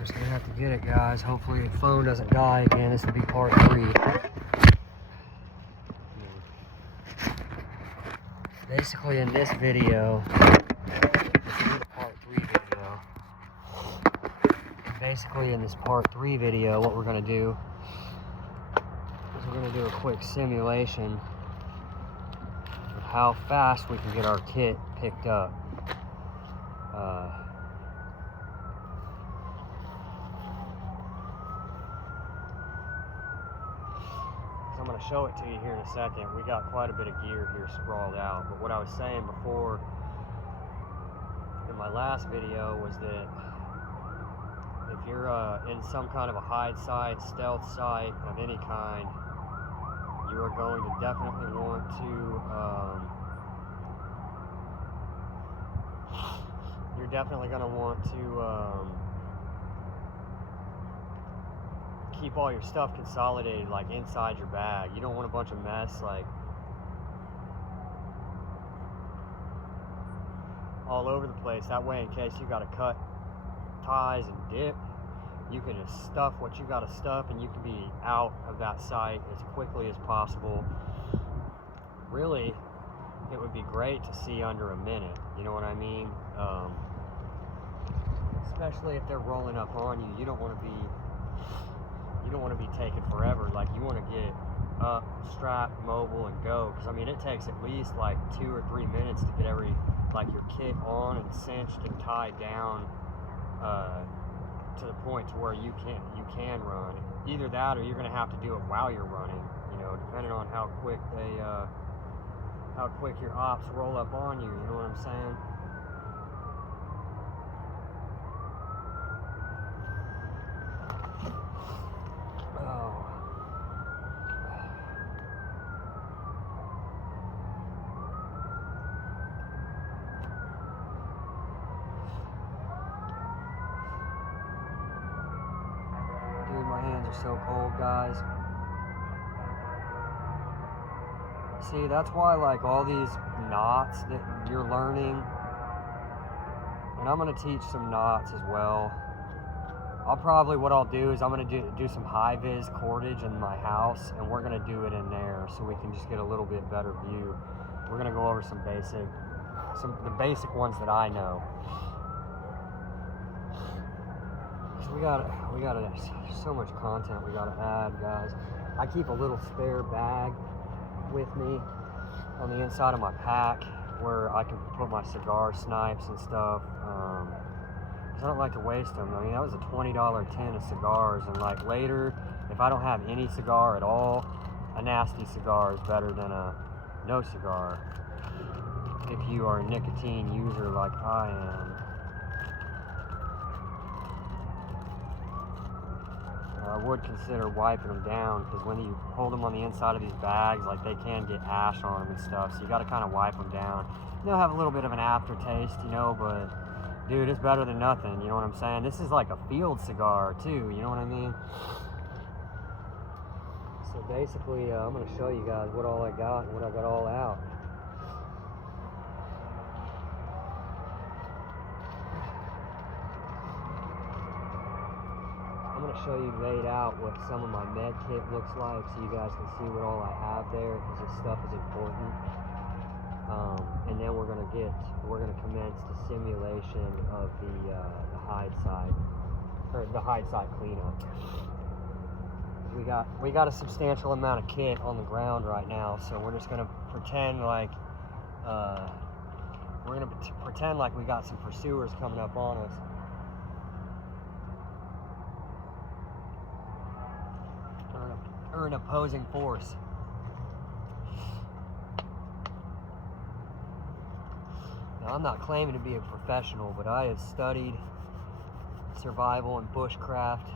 We're just gonna have to get it, guys. Hopefully the phone doesn't die again. This will be part 3. Basically in this video, part 3 video. Basically in this part 3 video, what we're gonna do is we're gonna do a quick simulation of how fast we can get our kit picked up. I'm going to show it to you here in a second. We got quite a bit of gear here sprawled out, but what I was saying before in my last video was that if you're in some kind of a hide site, stealth site of any kind, you are going to definitely want to keep all your stuff consolidated, like inside your bag. You don't want a bunch of mess like all over the place. That way, in case you got to cut ties and dip, you can just stuff what you got to stuff and you can be out of that site as quickly as possible. Really, it would be great to see under a minute, you know what I mean? Especially if they're rolling up on you. You don't want to be taking forever. Like, you want to get up, strapped, mobile, and go. Because I mean, it takes at least like 2 or 3 minutes to get your kit on and cinched and tied down to the point to where you can run. Either that, or you're going to have to do it while you're running. You know, depending on how quick your ops roll up on you. You know what I'm saying? So cold, guys. See, that's why, like, all these knots that you're learning, and I'm going to teach some knots as well. What I'll do is I'm going to do some high-vis cordage in my house, and we're going to do it in there so we can just get a little bit better view. We're going to go over the basic ones that I know. We got so much content we gotta add, guys. I keep a little spare bag with me on the inside of my pack where I can put my cigar snipes and stuff. Cause I don't like to waste them. I mean, that was a $20 tin of cigars, and like later, if I don't have any cigar at all, a nasty cigar is better than a no cigar. If you are a nicotine user like I am. I would consider wiping them down, because when you hold them on the inside of these bags, like, they can get ash on them and stuff, so you got to kind of wipe them down. They'll have a little bit of an aftertaste, you know, but dude, it's better than nothing, you know what I'm saying? This is like a field cigar too, you know what I mean? So basically, I'm going to show you guys what all I got and what I got all out. I'm going to show you laid out what some of my med kit looks like, so you guys can see what all I have there, because this stuff is important. And then we're going to commence the simulation of the hide site, or the hide site cleanup. We got a substantial amount of kit on the ground right now, so we're just going to pretend like we got some pursuers coming up on us. Or an opposing force. Now, I'm not claiming to be a professional, but I have studied survival and bushcraft.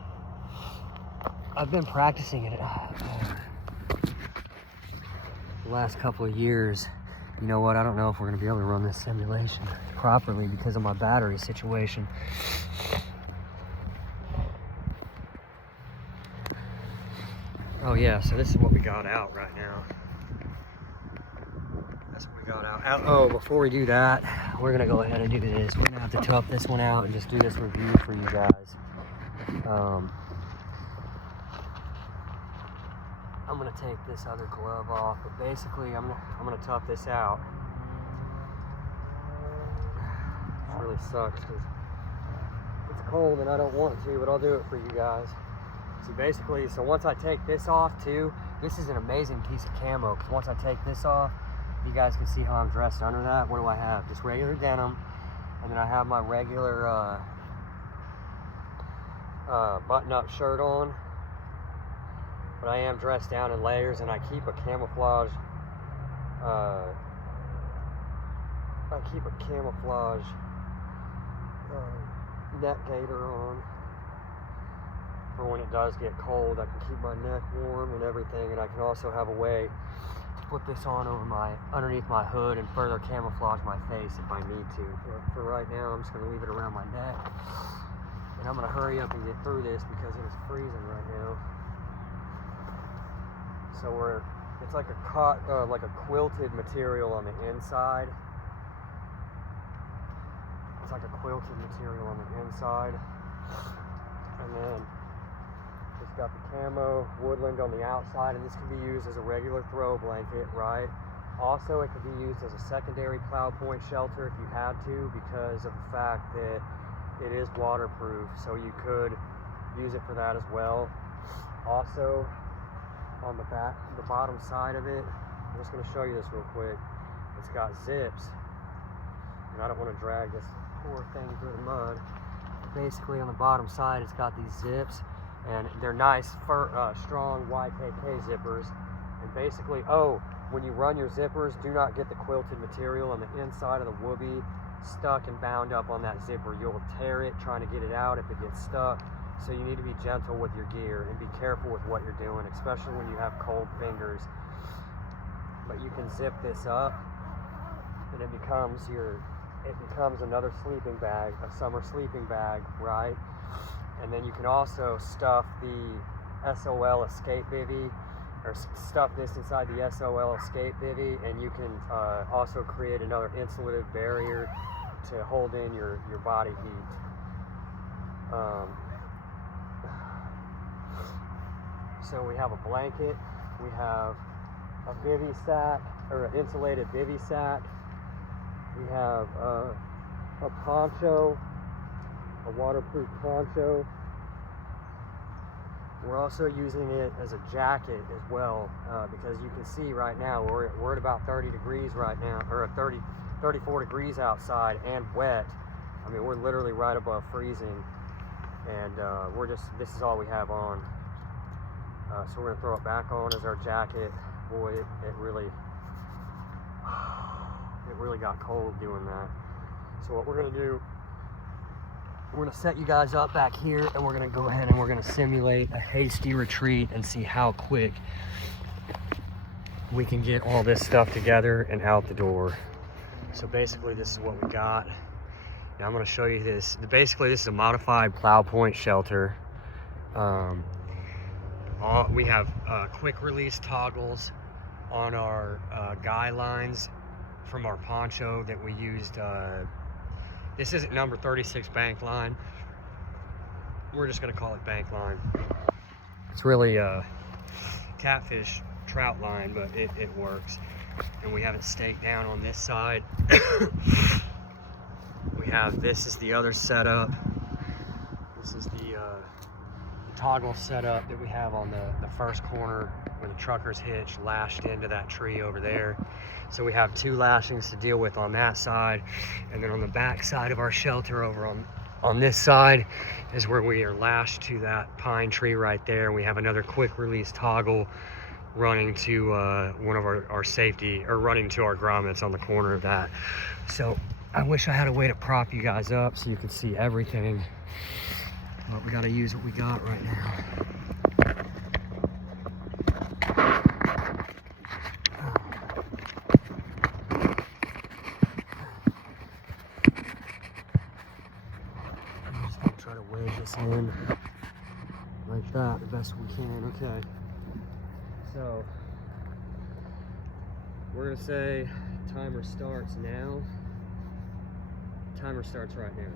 I've been practicing it the last couple of years. You know what? I don't know if we're going to be able to run this simulation properly because of my battery situation. Oh yeah, so this is what we got out right now. That's what we got out. Oh, before we do that, we're gonna go ahead and do this. We're gonna have to tough this one out and just do this review for you guys. I'm gonna take this other glove off, but basically I'm gonna tough this out. It really sucks because it's cold and I don't want to, but I'll do it for you guys. See, basically, so once I take this off too, this is an amazing piece of camo, because once I take this off, you guys can see how I'm dressed under that. What do I have? Just regular denim, and then I have my regular button-up shirt on, but I am dressed down in layers, and I keep a camouflage neck gaiter on for when it does get cold. I can keep my neck warm and everything, and I can also have a way to put this on underneath my hood and further camouflage my face if I need to. For right now, I'm just going to leave it around my neck, and I'm going to hurry up and get through this because it is freezing right now. So it's like a quilted material on the inside. It's like a quilted material on the inside, and then it's got the camo woodland on the outside, and this can be used as a regular throw blanket, right? Also, it can be used as a secondary plow point shelter if you had to, because of the fact that it is waterproof, so you could use it for that as well. Also, on the bottom side of it, I'm just going to show you this real quick. It's got zips, and I don't want to drag this poor thing through the mud. Basically, on the bottom side, it's got these zips, and they're nice, strong YKK zippers. And basically, when you run your zippers, do not get the quilted material on the inside of the whoopee stuck and bound up on that zipper. You'll tear it trying to get it out if it gets stuck. So you need to be gentle with your gear and be careful with what you're doing, especially when you have cold fingers. But you can zip this up, and it becomes another sleeping bag, a summer sleeping bag, right? And then you can also stuff the SOL escape bivvy, or stuff this inside the SOL escape bivvy, and you can also create another insulative barrier to hold in your body heat. So we have a blanket, we have a bivvy sack, or an insulated bivvy sack. We have a poncho, a waterproof poncho. We're also using it as a jacket as well, because you can see right now we're at about 30 degrees right now, or 34 degrees outside and wet. I mean, we're literally right above freezing, and this is all we have on. So we're gonna throw it back on as our jacket. Boy, it really got cold doing that. So what we're gonna do, we're gonna set you guys up back here, and we're gonna go ahead and we're gonna simulate a hasty retreat and see how quick we can get all this stuff together and out the door. So basically, this is what we got. Now I'm gonna show you this. Basically, this is a modified plow point shelter. We have quick release toggles on our guy lines from our poncho that we used. This isn't number 36 bank line. We're just gonna call it bank line. It's really catfish trout line, but it works. And we have it staked down on this side. This is the other setup. This is the toggle setup that we have on the first corner where the trucker's hitch lashed into that tree over there. So we have two lashings to deal with on that side, and then on the back side of our shelter over on this side is where we are lashed to that pine tree right there. We have another quick release toggle running to one of our safety, or running to our grommets on the corner of that. So I wish I had a way to prop you guys up so you could see everything, but we got to use what we got right now. I'm just going to try to wedge this in like that the best we can. Okay. So we're going to say timer starts now. Timer starts right now.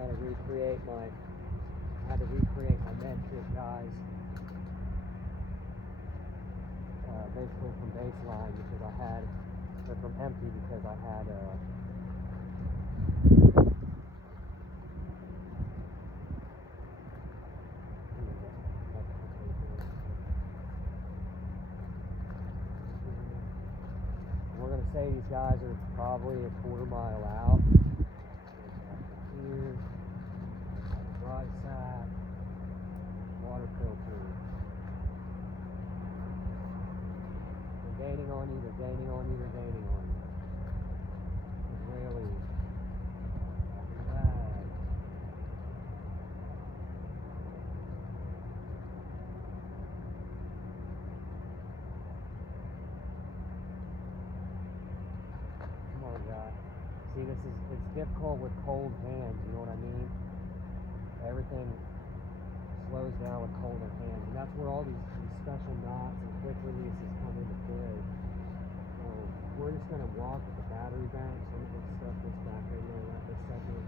kind of recreate my, I had to recreate my med kit, guys. Basically from baseline because I had, or from empty because I had we're going to say these guys are probably a quarter mile out. Here, dry sack, water filter. They're gaining on you, they're gaining on you, they're gaining on you. Really, back in the bag. Come on, guys. See, it's difficult with cold hands, you know what I mean? Everything slows down with colder hands, and that's where all these special knots and quick releases come into play. So we're just going to walk with the battery banks and stuff this back in there right this second.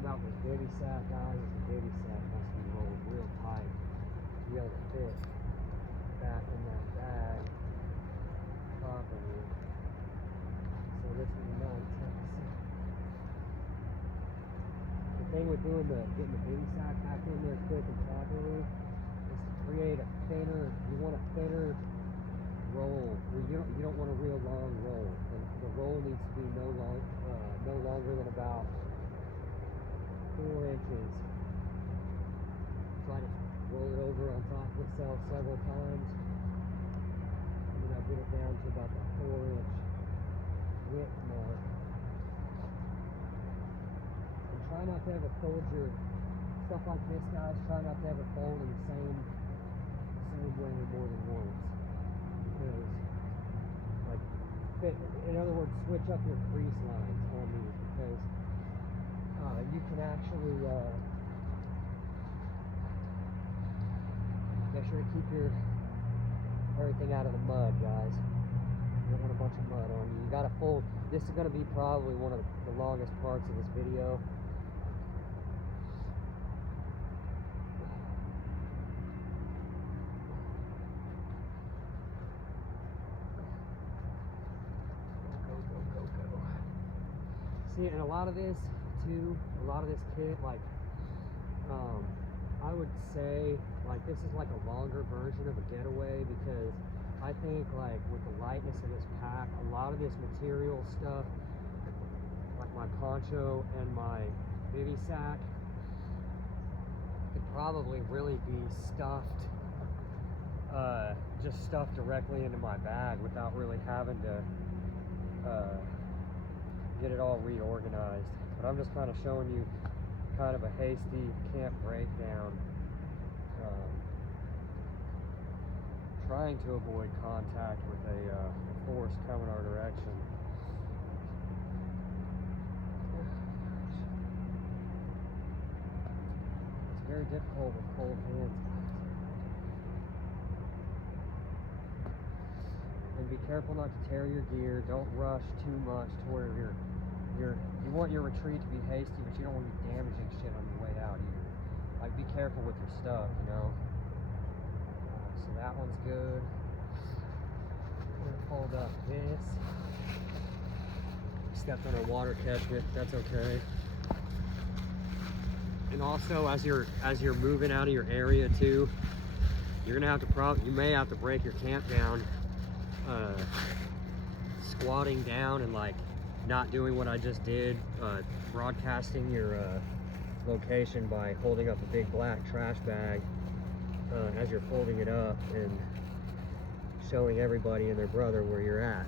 About the bivy sack, guys, the bivy sack has to be rolled real tight to be able to fit back in that bag properly. So this would be nice. The thing with getting the bivy sack back in there quick and properly is to create a thinner. You want a thinner roll. You don't want a real long roll. The roll needs to be no longer than about 4 inches. So I just roll it over on top of itself several times, and then I get it down to about the 4-inch width mark. And try not to ever fold your stuff like this, guys. Try not to ever fold in the same way more than once, because, like, in other words, switch up your crease lines on these, because you can actually make sure to keep everything out of the mud, guys. You don't want a bunch of mud on you. You gotta fold. This is gonna be probably one of the longest parts of this video. Go. See, and a lot of this kit, like, I would say, like, this is like a longer version of a getaway, because I think, like, with the lightness of this pack, a lot of this material stuff, like my poncho and my bivy sack, could probably really be stuffed, just stuffed directly into my bag without really having to get it all reorganized. But I'm just kind of showing you kind of a hasty camp breakdown, trying to avoid contact with a force coming our direction. It's very difficult with cold hands. And be careful not to tear your gear. Don't rush too much to where you want your retreat to be hasty, but you don't want to be damaging shit on your way out either. Like, be careful with your stuff, you know. So that one's good. I'm gonna fold up this. Stepped on a water catchment. That's okay. And also, as you're moving out of your area too, you're gonna have to you may have to break your camp down, squatting down and, like, not doing what I just did, broadcasting your location by holding up a big black trash bag as you're folding it up and showing everybody and their brother where you're at.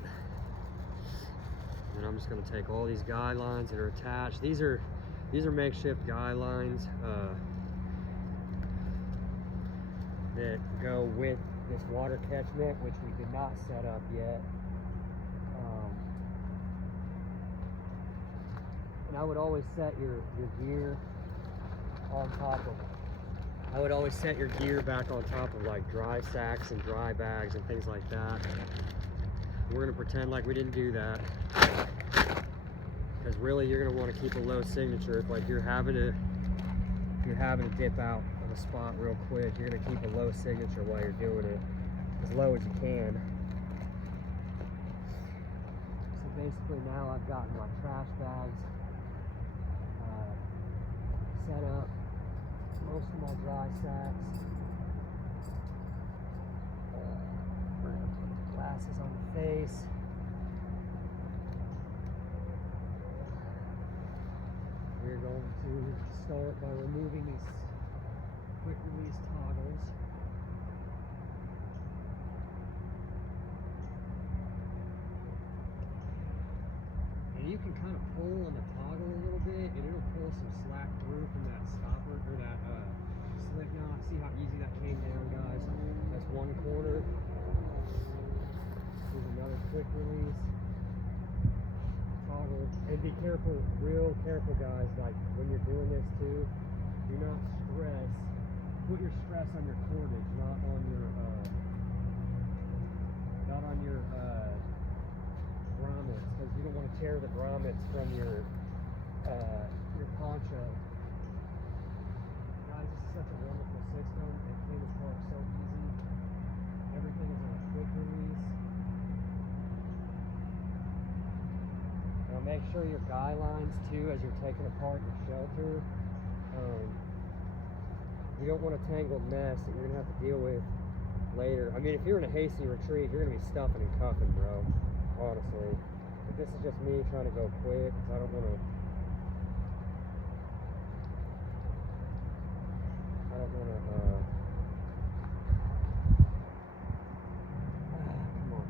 And I'm just going to take all these guidelines that are attached. These are makeshift guidelines. that go with this water catchment, which we did not set up yet. And I would always set your gear on top of I would always set your gear back on top of like dry sacks and dry bags and things like that. We're gonna pretend like we didn't do that, because really you're gonna want to keep a low signature. If like you're having to dip out of a spot real quick, you're gonna keep a low signature while you're doing it, as low as you can. So basically now I've gotten my trash bags set up, most of my dry sacks. We're gonna put the glasses on the face. We're going to start by removing these quick release toggles. And you can kind of pull on the toggle a little bit, and it'll pull some slack through from that stopper or that slip knot. See how easy that came down, guys? That's one corner. Here's another quick release toggle. And be careful, real careful, guys. Like when you're doing this too, do not stress. Put your stress on your cordage, not on your grommets, because you don't want to tear the grommets from your poncho. Guys, this is such a wonderful system. It came apart so easy. Everything is on a quick release. Now make sure your guy lines too, as you're taking apart your shelter. You don't want a tangled mess that you're gonna have to deal with later. I mean, if you're in a hasty retreat, you're gonna be stuffing and cuffing, bro. Honestly, but this is just me trying to go quick, because I don't want to. Come on.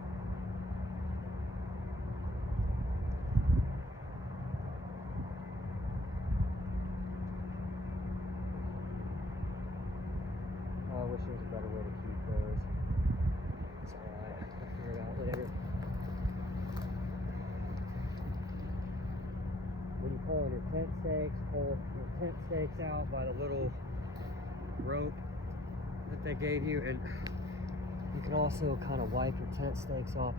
Oh, I wish there was a better way to keep those. It's alright, I'll figure it out later. When you pull on your tent stakes, pull your tent stakes out by the little rope that they gave you, and you can also kind of wipe your tent stakes off,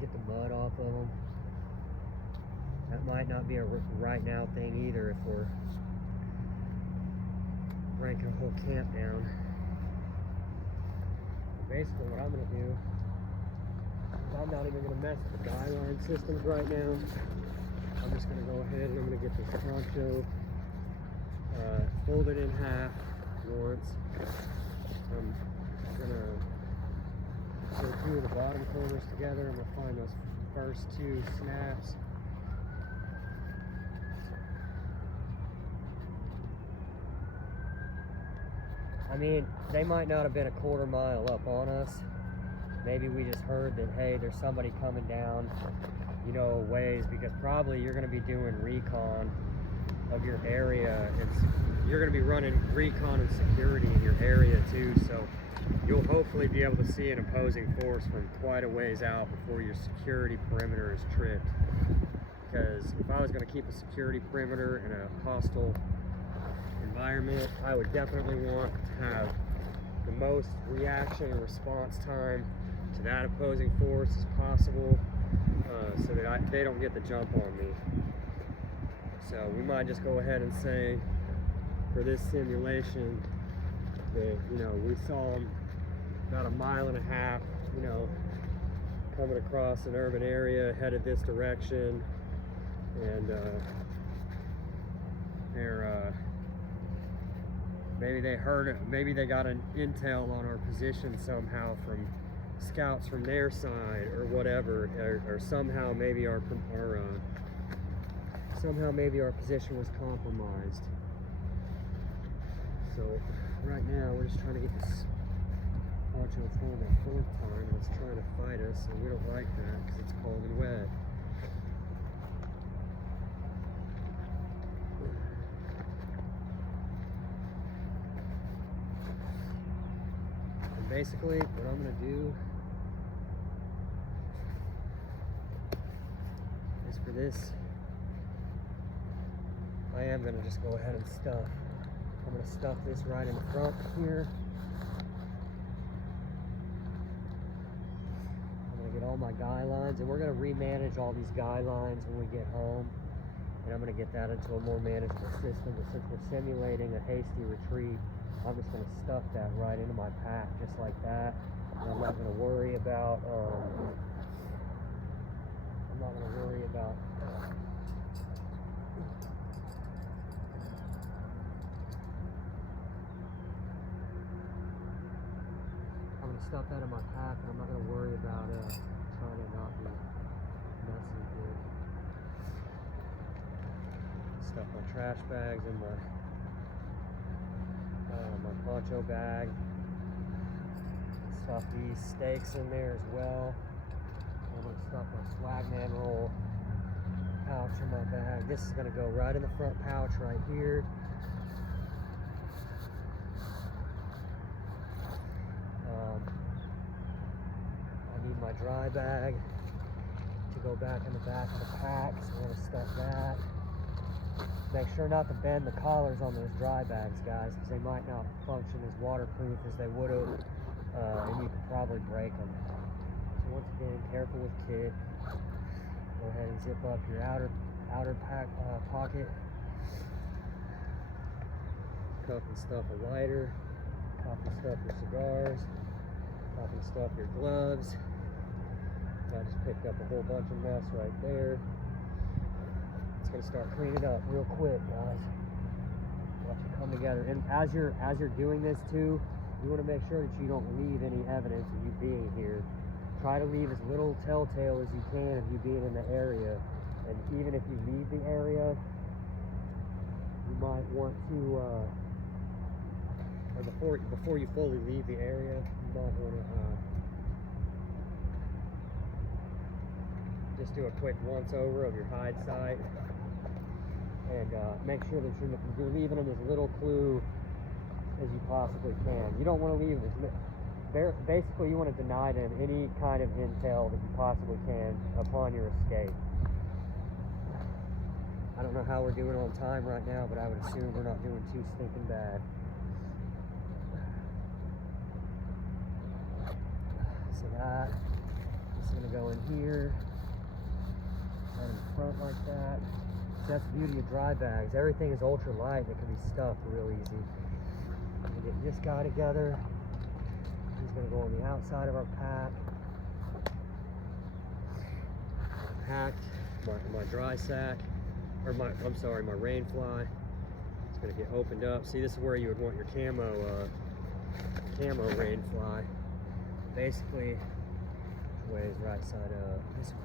get the mud off of them. That might not be a right now thing either if we're breaking a whole camp down. Basically what I'm going to do is I'm not even going to mess with the guy line systems right now. I'm just going to go ahead and I'm going to get this poncho folded in half once. I'm going to put two of the bottom corners together. I'm going to find those first two snaps. I mean, they might not have been a quarter mile up on us. Maybe we just heard that, hey, there's somebody coming down, you know, ways, because probably you're going to be doing recon of your area, and you're going to be running recon and security in your area too, so you'll hopefully be able to see an opposing force from quite a ways out before your security perimeter is tripped. Because if I was going to keep a security perimeter in a hostile environment, I would definitely want to have the most reaction and response time to that opposing force as possible, so that they don't get the jump on me. So we might just go ahead and say, for this simulation, that, you know, we saw them about 1.5 miles, you know, coming across an urban area, headed this direction, and they're maybe they heard it, maybe they got an intel on our position somehow from scouts from their side or whatever, or somehow maybe our position was compromised. So right now we're just trying to get this poncho full the fourth time, and it's trying to fight us, and we don't like that because it's cold and wet. basically what I'm gonna do is for this, I am gonna just go ahead and stuff. I'm gonna stuff this right in the front here. I'm gonna get all my guy lines, and we're gonna remanage all these guy lines when we get home. And I'm gonna get that into a more manageable system. But since we're simulating a hasty retreat, I'm just gonna stuff that right into my pack, just like that. And I'm not gonna worry about, I'm gonna stuff that in my pack, and I'm not gonna worry about trying to not be messy here. Stuff my trash bags in my poncho bag. Stuff these steaks in there as well. I'm gonna stuff my SWAGMAN roll pouch in my bag. This is gonna go right in the front pouch right here. I need my dry bag to go back in the back of the pack, so I'm gonna stuff that. Make sure not to bend the collars on those dry bags, guys, because they might not function as waterproof as they would have, and you could probably break them. So once again, careful with kid. Go ahead and zip up your outer pack pocket. Cuff and stuff a lighter. Cuff and stuff your cigars. Cuff and stuff your gloves. I just picked up a whole bunch of mess right there. It's gonna start cleaning up real quick, guys. Watch it come together. And as you're doing this too, you want to make sure that you don't leave any evidence of you being here. Try to leave as little telltale as you can of you being in the area. And even if you leave the area, you might want to, or before you fully leave the area, you might want to just do a quick once over of your hide site, and make sure that you're leaving them as little clue as you possibly can. You don't want to leave basically you want to deny them any kind of intel that you possibly can upon your escape. I don't know how we're doing on time right now, but I would assume we're not doing too stinking bad. So this is going to go in here, right in the front like that. So that's the beauty of dry bags. Everything is ultra light and it can be stuffed real easy. I'm going to get this guy together. He's going to go on the outside of our pack. Packed my dry sack, or my rain fly. It's going to get opened up. See, this is where you would want your camo rain fly. Basically, which way is right side up? This way.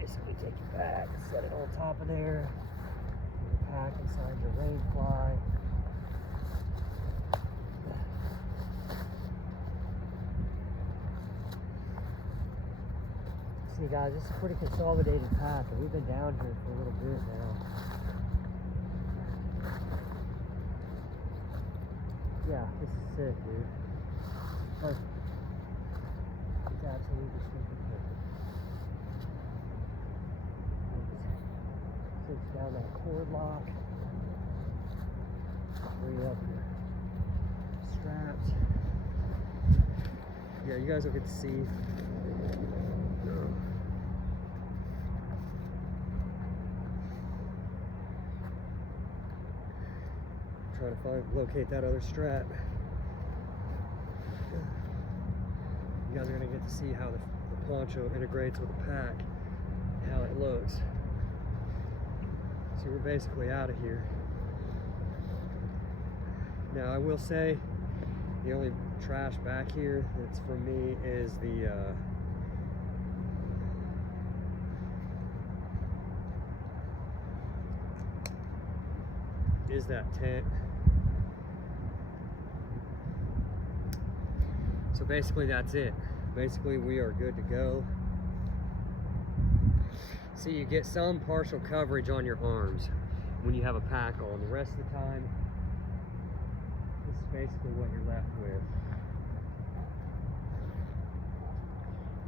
Basically, take your pack, set it on top of there. Your pack inside your rain fly. See, guys, this is a pretty consolidated path, and we've been down here for a little bit now. Yeah, this is sick, dude. Perfect. It's absolutely stinking perfect. Cinch down that cord lock. Free up your straps. Yeah, you guys will get to see. Trying to locate that other strap. You guys are going to get to see how the poncho integrates with the pack, how it looks. So we're basically out of here. Now I will say, the only trash back here that's for me is that tent. So basically that's it. Basically we are good to go. See, you get some partial coverage on your arms when you have a pack on. The rest of the time is basically what you're left with.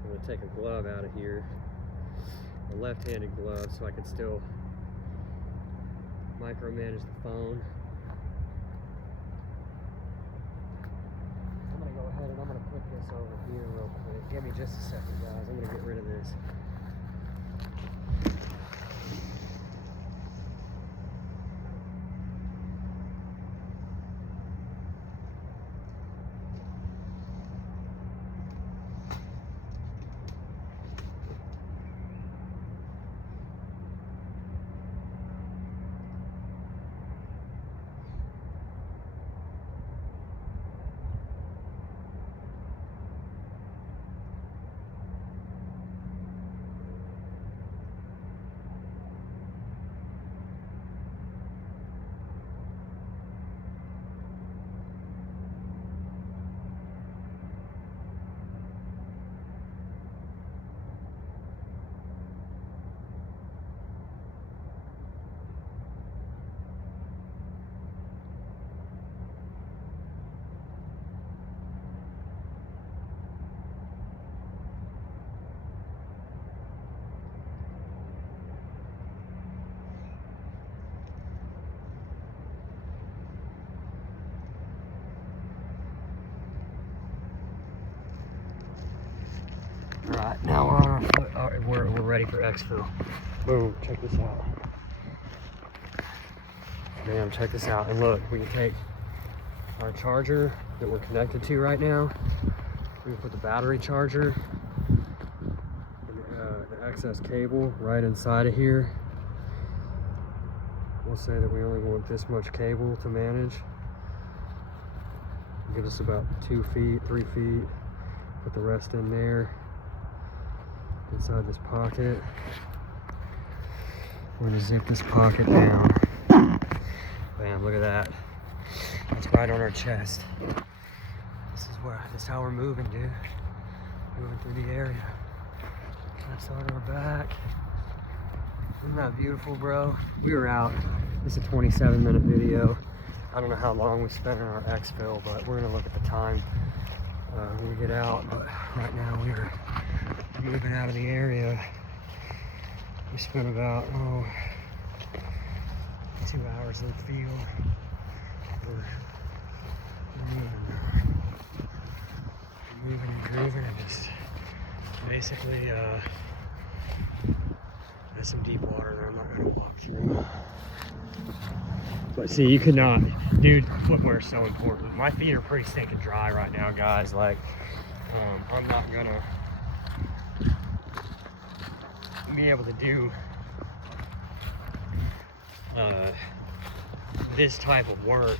I'm gonna take a glove out of here, a left-handed glove, so I can still micromanage the phone. I'm gonna go ahead and I'm gonna put this over here real quick. Give me just a second, guys. I'm gonna get rid of this. Alright, now we're on our foot. Alright, we're ready for exfil. Boom, check this out. Bam, check this out. And look, we can take our charger that we're connected to right now. We can put the battery charger and the excess cable right inside of here. We'll say that we only want this much cable to manage. Give us about 2 feet, 3 feet. Put the rest in there. Inside this pocket. We're gonna zip this pocket down. Bam, look at that. That's right on our chest. This is how we're moving, dude. Moving through the area. That's on our back. Isn't that beautiful, bro? We were out. This is a 27-minute video. I don't know how long we spent on our exfil, but we're gonna look at the time when we get out. But right now we're moving out of the area. We spent about 2 hours in the field. We're moving and grooving and just basically there's some deep water that I'm not gonna walk through. But see, you could not, dude, footwear is so important. My feet are pretty stinking dry right now, guys. Like, I'm not gonna be able to do this type of work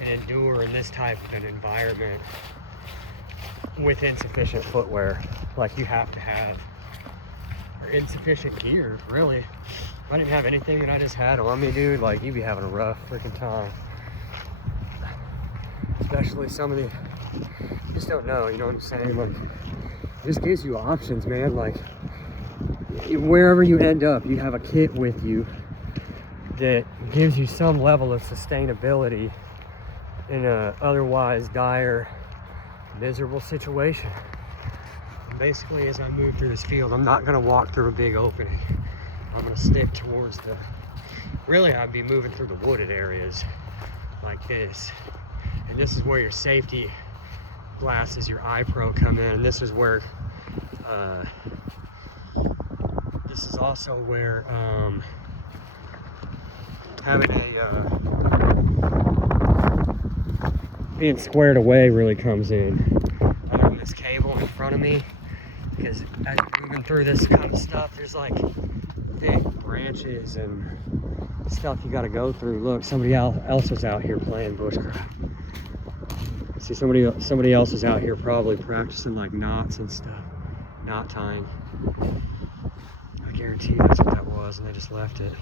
and endure in this type of an environment with insufficient footwear. Like, you have to have, or insufficient gear, really. If I didn't have anything that I just had on me, dude, like, you'd be having a rough freaking time. Especially some of the, you just don't know, you know what I'm saying? Like, it just gives you options, man. Like, wherever you end up, you have a kit with you that gives you some level of sustainability in a otherwise dire, miserable situation. And basically, as I move through this field, I'm not gonna walk through a big opening. I'm gonna stick towards the, really I'd be moving through the wooded areas like this. And this is where your safety glasses, your iPro come in. And this is where, this is also where having a, being squared away really comes in. I don't have this cable in front of me because as you're moving through this kind of stuff, there's like big branches and stuff you got to go through. Look, somebody else was out here playing bushcraft. See, somebody else is out here probably practicing like knots and stuff, knot tying. I guarantee you that's what that was, and they just left it.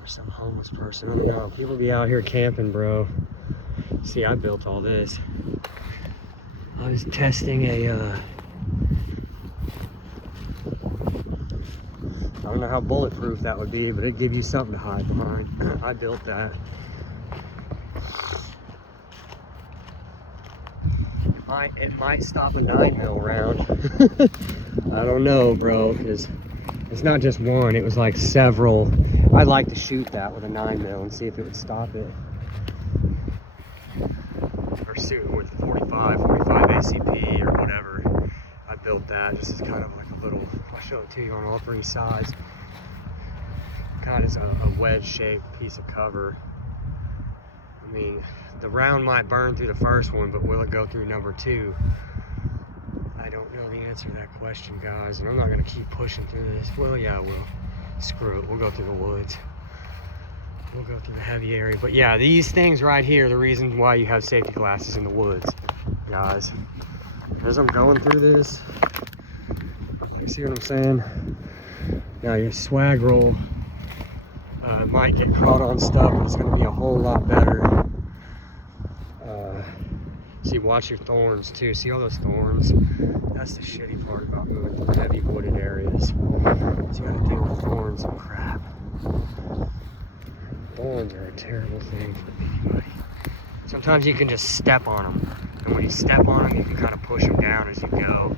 Or some homeless person, I don't know. People be out here camping, bro. See, I built all this. I was testing a I don't know how bulletproof that would be, but it'd give you something to hide behind. I built that. It might stop a 9mm round. I don't know, bro, because it's not just one. It was like several. I'd like to shoot that with a 9mm and see if it would stop it. Or shoot with 45 ACP or whatever. I built that just as kind of like a little, I'll show it to you on all three sides. Kind of as a wedge-shaped piece of cover. I mean, the round might burn through the first one, but will it go through number 2? I don't know the answer to that question, guys, and I'm not gonna keep pushing through this. Well, yeah, I will. Screw it, we'll go through the woods. We'll go through the heavy area. But yeah, these things right here are the reason why you have safety glasses in the woods, guys. As I'm going through this, you see what I'm saying? Now your swag roll might get caught on stuff, but it's gonna be a whole lot better. See, watch your thorns too. See all those thorns? That's the shitty part about moving through heavy wooded areas. So you gotta deal with thorns and crap. Thorns are a terrible thing for anybody. Sometimes you can just step on them. And when you step on them, you can kind of push them down as you go.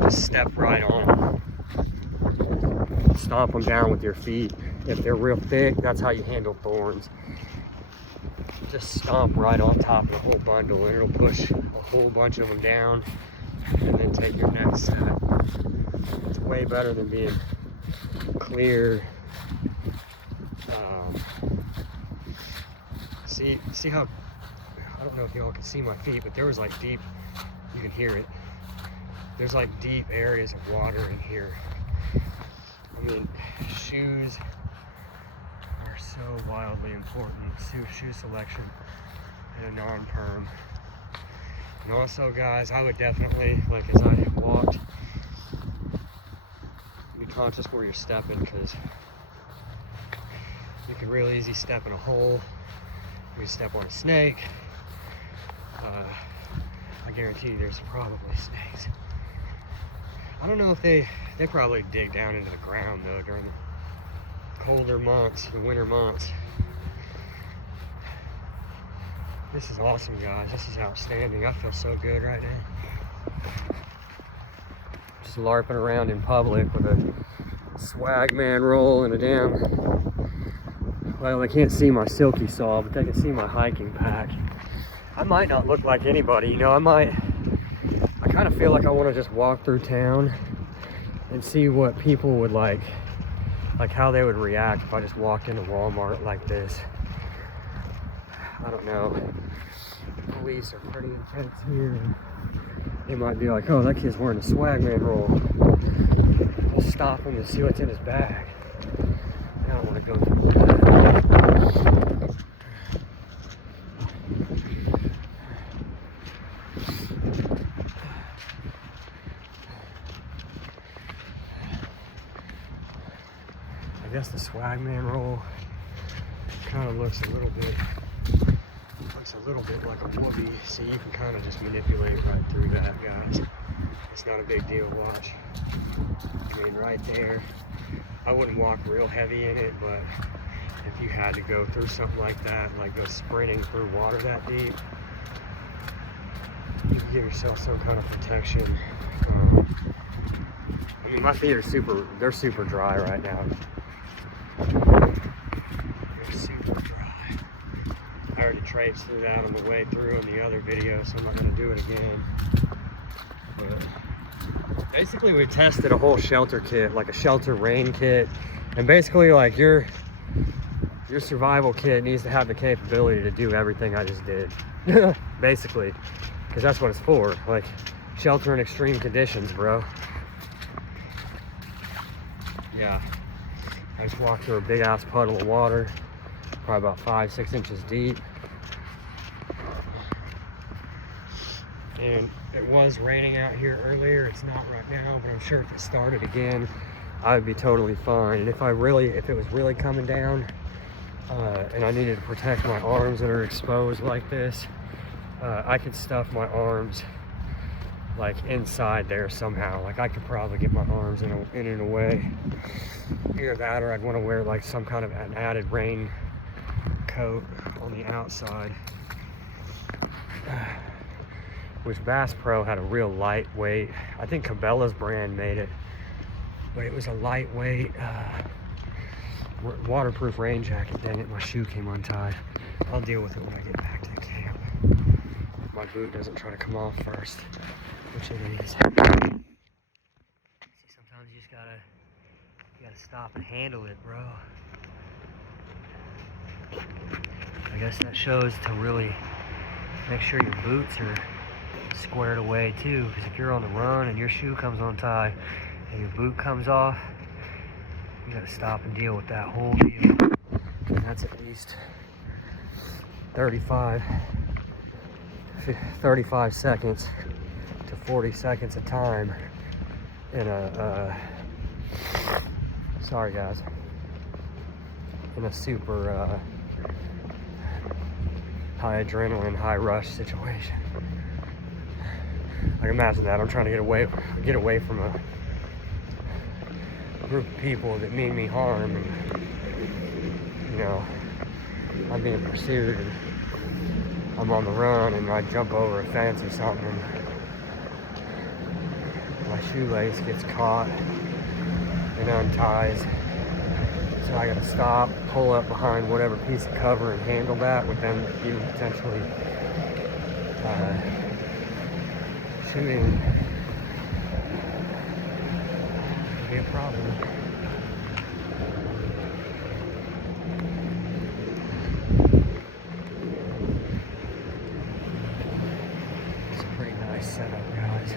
Just step right on them. Stomp them down with your feet. If they're real thick, that's how you handle thorns. Just stomp right on top of the whole bundle and it'll push a whole bunch of them down and then take your next step. It's way better than being clear. See how, I don't know if y'all can see my feet, but there was like deep, you can hear it. There's like deep areas of water in here. I mean, shoes are so wildly important. Shoe selection and a non-perm. And also, guys, I would definitely, like as I walked, be conscious where you're stepping, because you can really easy step in a hole. You can step on a snake. I guarantee you there's probably snakes. I don't know if they probably dig down into the ground though during the colder months, the winter months. This is awesome, guys. This is outstanding. I feel so good right now. Just LARPing around in public with a SWAGMAN roll and a damn, well, they can't see my silky saw, but they can see my hiking pack. I might not look like anybody, you know, I kind of feel like I want to just walk through town and see what people would like how they would react if I just walked into Walmart like this. I don't know. The police are pretty intense here. They might be like, oh, that kid's wearing a SWAGMAN roll. I'll stop him and see what's in his bag. I don't want to go through that. I guess the SWAGMAN roll kind of looks a little bit like a whoopee, so you can kind of just manipulate right through that, guys. It's not a big deal. Watch. I mean, right there. I wouldn't walk real heavy in it, but if you had to go through something like that, like go sprinting through water that deep, you can give yourself some kind of protection. I mean, my feet are they're super dry right now. They're super dry. I already traipsed through that on the way through in the other video, so I'm not going to do it again. But basically, we tested a whole shelter kit, like a shelter rain kit, and basically, like your survival kit needs to have the capability to do everything I just did, basically, because that's what it's for. Like shelter in extreme conditions, bro. Yeah, I just walked through a big ass puddle of water, probably about 5-6 inches deep. And it was raining out here earlier. It's not right now, but I'm sure if it started again, I would be totally fine. And if it was really coming down, and I needed to protect my arms that are exposed like this, I could stuff my arms like inside there somehow. Like I could probably get my arms in and away. Either that or I'd want to wear like some kind of an added rain coat on the outside. Which Bass Pro had a real lightweight, I think Cabela's brand made it, but it was a lightweight waterproof rain jacket. Dang it, my shoe came untied. I'll deal with it when I get back to the camp. If my boot doesn't try to come off first, which it is. See, sometimes you just gotta stop and handle it, bro. I guess that shows to really make sure your boots are squared away too, because if you're on the run and your shoe comes untied and your boot comes off, you gotta stop and deal with that whole deal. And that's at least 35 seconds to 40 seconds of time in a sorry guys, in a super high adrenaline, high rush situation. Like imagine that, I'm trying to get away from a group of people that mean me harm, and you know, I'm being pursued and I'm on the run and I jump over a fence or something and my shoelace gets caught and unties. So I gotta stop, pull up behind whatever piece of cover and handle that, with them even potentially shooting. Could be a problem. It's a pretty nice setup, guys.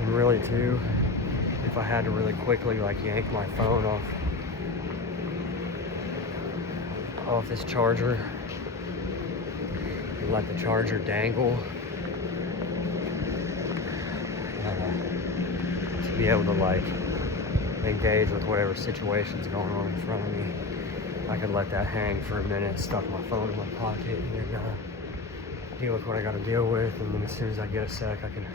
And really too, if I had to really quickly like yank my phone off this charger and let the charger dangle, to be able to like engage with whatever situation's going on in front of me, I could let that hang for a minute, stuff my phone in my pocket, and then deal with what I gotta deal with. And then as soon as I get a sec, I can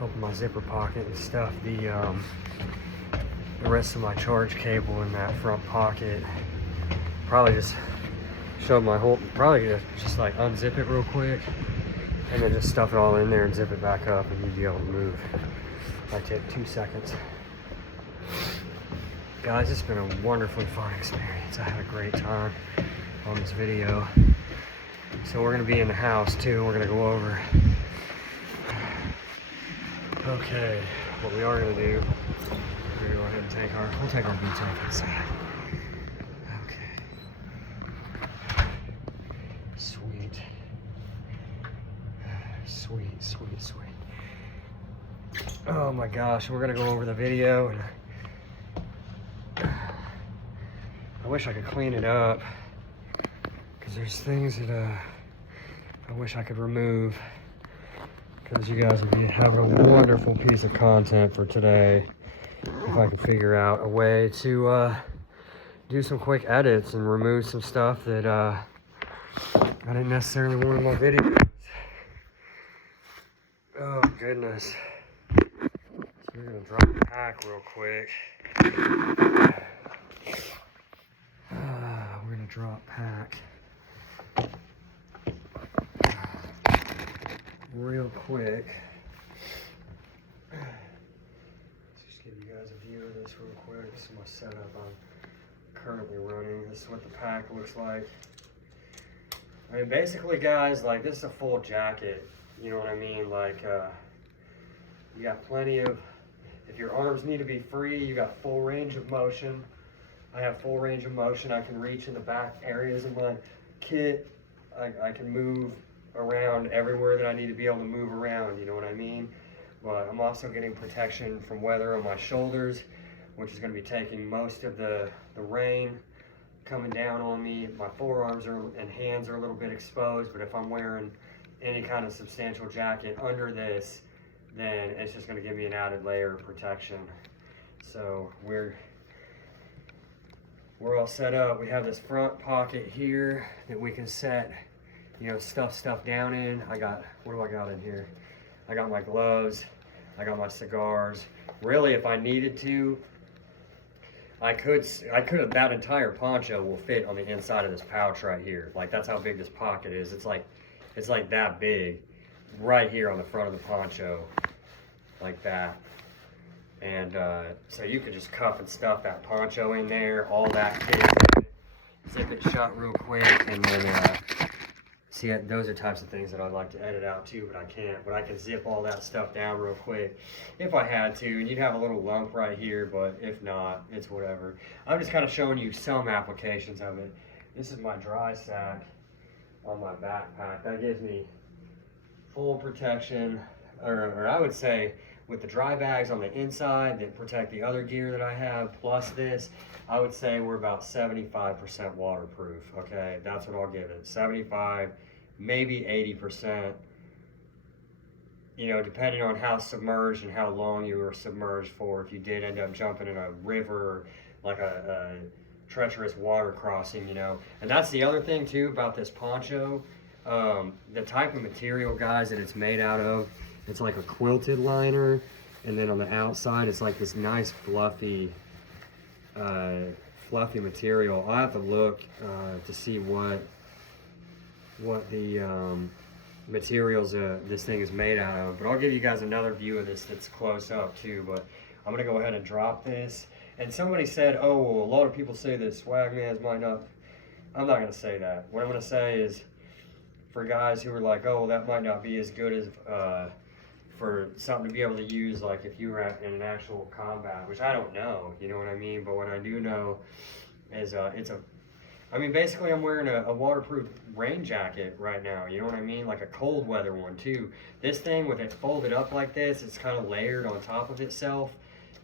open my zipper pocket and stuff the rest of my charge cable in that front pocket. Probably just show my whole, probably just like unzip it real quick and then just stuff it all in there and zip it back up, and you'd be able to move. Might take 2 seconds. Guys, it's been a wonderfully fun experience. I had a great time on this video. So we're gonna be in the house too. We're gonna go over. Okay, what we are gonna do, we're gonna go ahead and we'll take our boots off inside. Sweet. Oh my gosh, we're gonna go over the video, and I wish I could clean it up because there's things that I wish I could remove, because you guys would be having a wonderful piece of content for today if I could figure out a way to do some quick edits and remove some stuff that I didn't necessarily want in my video. Oh goodness. So we're gonna drop the pack real quick. We're gonna drop pack real quick. Let's just give you guys a view of this real quick. This is my setup I'm currently running. This is what the pack looks like. I mean, basically guys, like this is a full jacket. You know what I mean? Like, you got plenty of, if your arms need to be free, you got full range of motion. I have full range of motion. I can reach in the back areas of my kit. I can move around everywhere that I need to be able to move around, you know what I mean? But I'm also getting protection from weather on my shoulders, which is going to be taking most of the rain coming down on me. My forearms and hands are a little bit exposed, but if I'm wearing any kind of substantial jacket under this, then it's just going to give me an added layer of protection. So we're all set up. We have this front pocket here that we can set, you know, stuff down in. What do I got in here? I got my gloves. I got my cigars. Really, if I needed to, I could have, that entire poncho will fit on the inside of this pouch right here. Like, that's how big this pocket is. It's like that big right here on the front of the poncho, like that. And so you could just cuff and stuff that poncho in there, all that kit, zip it shut real quick, and then see, those are types of things that I'd like to edit out too, but I can't. But I can zip all that stuff down real quick if I had to. And you'd have a little lump right here, but if not, it's whatever. I'm just kind of showing you some applications of it. This is my dry sack on my backpack. That gives me full protection, or I would say with the dry bags on the inside that protect the other gear that I have, plus this, I would say we're about 75% waterproof, okay? That's what I'll give it, 75, maybe 80%, you know, depending on how submerged and how long you were submerged for. If you did end up jumping in a river, like a treacherous water crossing, you know. And that's the other thing too about this poncho, the type of material, guys, that it's made out of. It's like a quilted liner, and then on the outside it's like this nice fluffy material. I'll have to look to see what the materials this thing is made out of, but I'll give you guys another view of this that's close up too. But I'm gonna go ahead and drop this. And somebody said, oh, well, a lot of people say that Swagmans might not. I'm not gonna say that. What I'm gonna say is, for guys who are like, oh, well, that might not be as good as for something to be able to use, like if you were in an actual combat, which I don't know, you know what I mean? But what I do know is I mean, basically I'm wearing a waterproof rain jacket right now, you know what I mean? Like a cold weather one too. This thing, with it folded up like this, it's kind of layered on top of itself,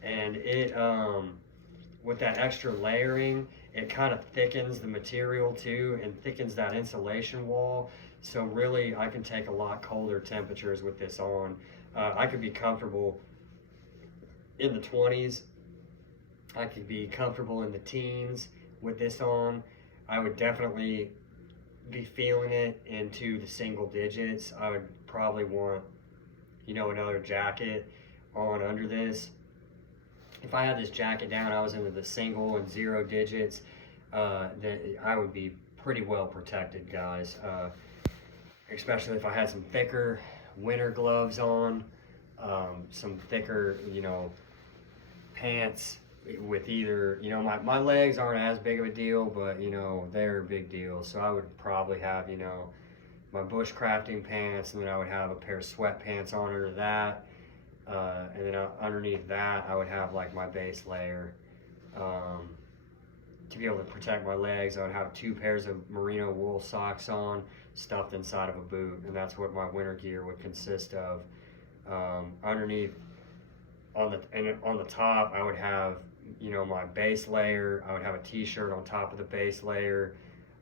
and it, with that extra layering, it kind of thickens the material too, and thickens that insulation wall. So really, I can take a lot colder temperatures with this on. I could be comfortable in the 20s. I could be comfortable in the teens with this on. I would definitely be feeling it into the single digits. I would probably want, you know, another jacket on under this. If I had this jacket down, I was into the single and 0 digits, then I would be pretty well protected, guys. Especially if I had some thicker winter gloves on, some thicker, you know, pants with either, you know, my legs aren't as big of a deal, but, you know, they're a big deal. So I would probably have, you know, my bushcrafting pants, and then I would have a pair of sweatpants on under that. And then underneath that, I would have like my base layer. To be able to protect my legs, I would have 2 pairs of merino wool socks on, stuffed inside of a boot, and that's what my winter gear would consist of. Underneath, on the top, I would have, you know, my base layer. I would have a t-shirt on top of the base layer.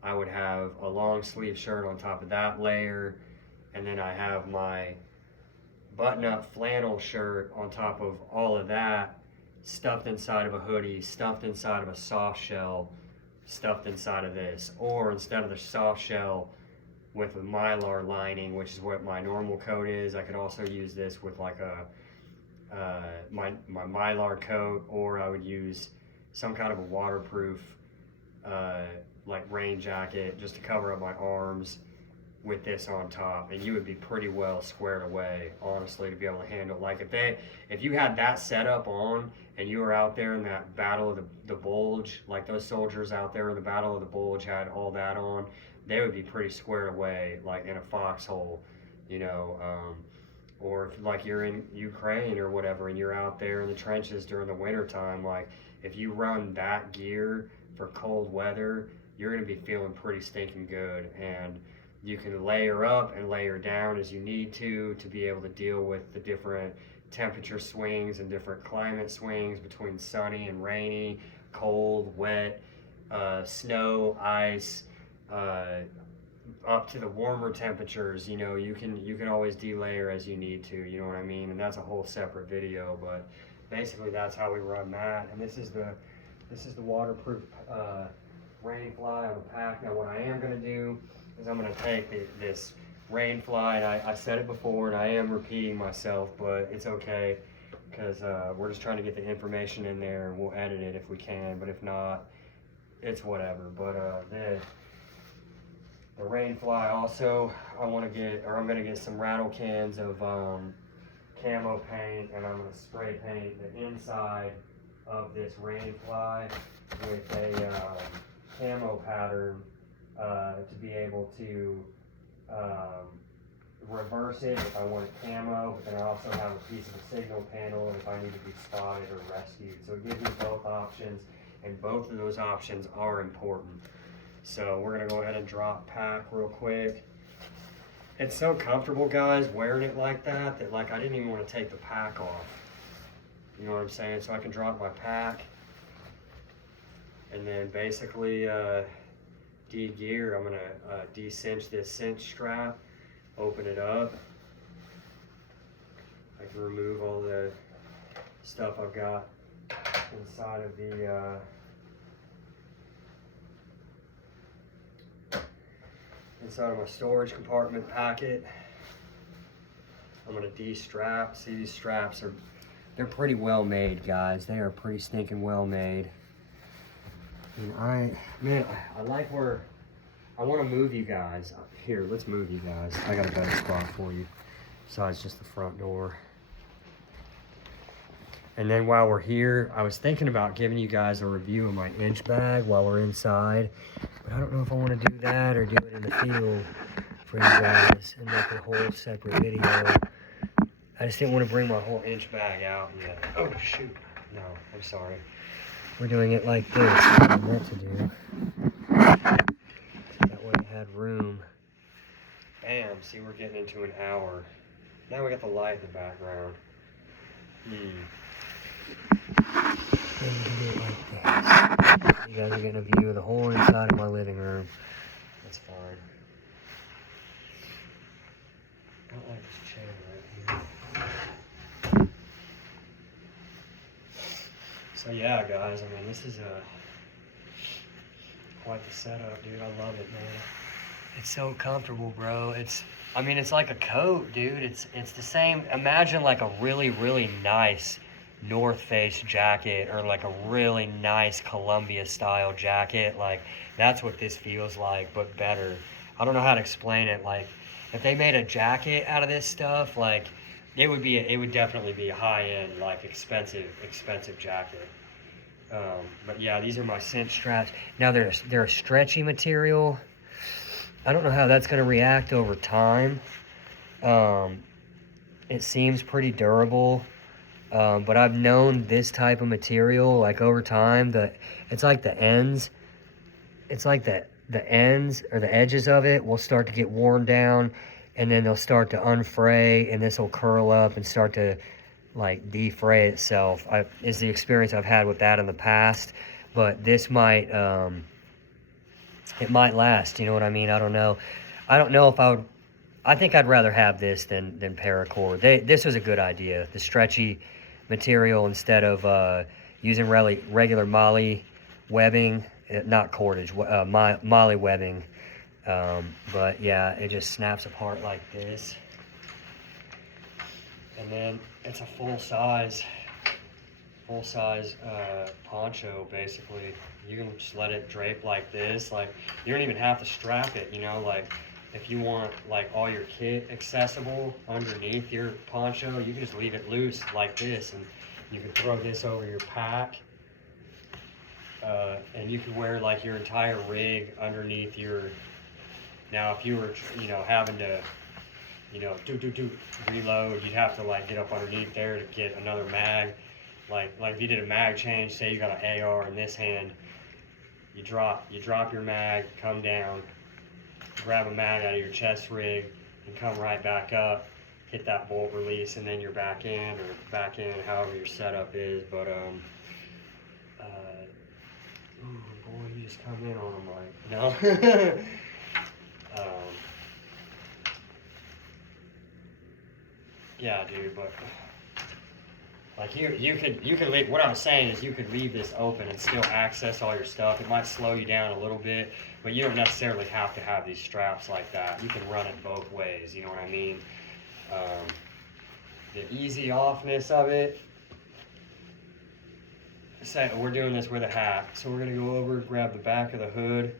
I would have a long sleeve shirt on top of that layer, and then I have my button-up flannel shirt on top of all of that, stuffed inside of a hoodie, stuffed inside of a soft shell, stuffed inside of this. Or instead of the soft shell, with a mylar lining, which is what my normal coat is, I could also use this with like my mylar coat, or I would use some kind of a waterproof like rain jacket just to cover up my arms with this on top, and you would be pretty well squared away, honestly, to be able to handle. Like if you had that setup on and you were out there in that Battle of the Bulge, like those soldiers out there in the Battle of the Bulge had all that on, they would be pretty squared away, like in a foxhole, you know. Or if like you're in Ukraine or whatever and you're out there in the trenches during the winter time, like if you run that gear for cold weather, you're gonna be feeling pretty stinking good. And you can layer up and layer down as you need to be able to deal with the different temperature swings and different climate swings between sunny and rainy, cold, wet, snow, ice, up to the warmer temperatures. You know, you can always delayer as you need to, you know what I mean? And that's a whole separate video, but basically that's how we run that. And this is the waterproof rain fly on the pack. Now what I am going to do is I'm going to take this rain fly, and I said it before and I am repeating myself, but it's okay because we're just trying to get the information in there, and we'll edit it if we can, but if not, it's whatever. But the rain fly also, I'm gonna get some rattle cans of camo paint, and I'm gonna spray paint the inside of this rain fly with a camo pattern to be able to reverse it if I want it camo, but then I also have a piece of a signal panel if I need to be spotted or rescued. So it gives me both options, and both of those options are important. So we're gonna go ahead and drop pack real quick. It's so comfortable, guys, wearing it like that, that like I didn't even want to take the pack off. You know what I'm saying? So I can drop my pack, and then basically de-gear. I'm gonna de-cinch this cinch strap, open it up. I can remove all the stuff I've got inside of the inside of my storage compartment packet. I'm gonna de-strap. See, these straps they're pretty well made, guys. They are pretty stinking well made. And I like where I want to move you guys. Here, let's move you guys. I got a better spot for you besides just the front door. And then while we're here, I was thinking about giving you guys a review of my inch bag while we're inside. But I don't know if I want to do that or do it in the field for you guys and make a whole separate video. I just didn't want to bring my whole inch bag out yet. Oh, shoot. No, I'm sorry. We're doing it like this. That's what I meant to do. So that way I had room. Bam. See, we're getting into an hour. Now we got the light in the background. Then we can do it like this. You guys are getting a view of the whole inside of my living room. That's fine. I don't like this chair right here. So yeah, guys, I mean, this is quite the setup, dude. I love it, man. It's so comfortable, bro. It's like a coat, dude. It's the same. Imagine like a really, really nice North Face jacket, or like a really nice Columbia style jacket. Like, that's what this feels like, but better. I don't know how to explain it. Like, if they made a jacket out of this stuff, like, it would definitely be a high-end, like, expensive jacket. But yeah, these are my cinch straps. Now they're a stretchy material. I don't know how that's going to react over time. It seems pretty durable. But I've known this type of material, like, over time, that it's like the ends or the edges of it will start to get worn down, and then they'll start to unfray, and this will curl up and start to like defray itself. Is the experience I've had with that in the past. But this might it might last, you know what I mean? I don't know if I think I'd rather have this than paracord. This was a good idea, the stretchy material, instead of using regular molly webbing, not cordage, molly webbing. But yeah, it just snaps apart like this. And then it's a full size poncho, basically. You can just let it drape like this. Like, you don't even have to strap it, you know. Like, if you want like all your kit accessible underneath your poncho, you can just leave it loose like this, and you can throw this over your pack. And you can wear like your entire rig underneath your. Now, if you were, you know, having to, you know, reload, you'd have to like get up underneath there to get another mag. Like if you did a mag change, say you got an AR in this hand, you drop your mag, come down, grab a mag out of your chest rig, and come right back up, hit that bolt release, and then you're back in, however your setup is. But oh boy, you just come in on them like, no. Yeah, dude, but Like you could leave, what I'm saying is you could leave this open and still access all your stuff. It might slow you down a little bit, but you don't necessarily have to have these straps like that. You can run it both ways, you know what I mean? The easy offness of it, say we're doing this with a hat, so we're gonna go over, grab the back of the hood,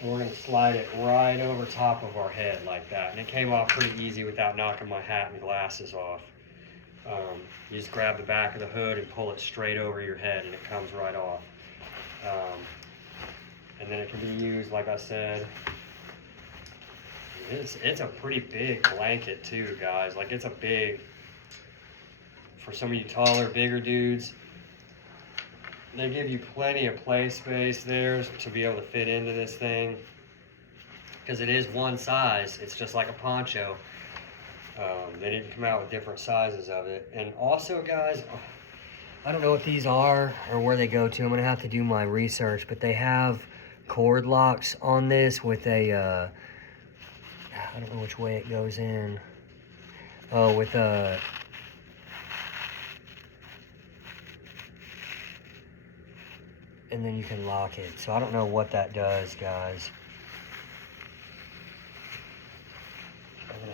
and we're gonna slide it right over top of our head like that. And it came off pretty easy without knocking my hat and glasses off. You just grab the back of the hood and pull it straight over your head and it comes right off. And then it can be used, like I said, it's a pretty big blanket too, guys. Like it's a big, for some of you taller, bigger dudes, they give you plenty of play space there to be able to fit into this thing. Because it is one size, it's just like a poncho. They didn't come out with different sizes of it. And also, guys, I don't know what these are or where they go to. I'm gonna have to do my research, but they have cord locks on this with a, I don't know which way it goes in. Oh, with a, and then you can lock it. So I don't know what that does, guys. I'm gonna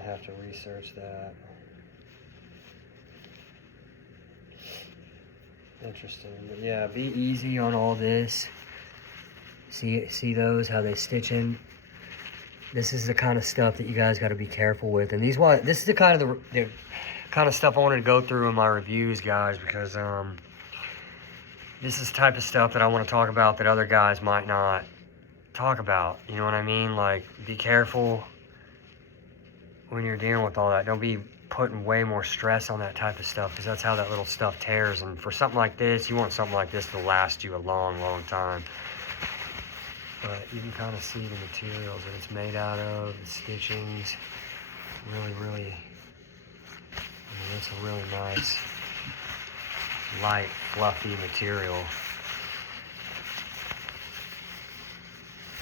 have to research that. Interesting, but yeah, be easy on all this. See those, how they stitch in? This is the kind of stuff that you guys got to be careful with. And this is the kind of stuff I wanted to go through in my reviews, guys, because this is the type of stuff that I want to talk about that other guys might not talk about. You know what I mean? Like, be careful when you're dealing with all that. Don't be putting way more stress on that type of stuff, because that's how that little stuff tears. And for something like this, you want something like this to last you a long, long time. But you can kind of see the materials that it's made out of, the stitchings. Really, it's a really nice, light, fluffy material.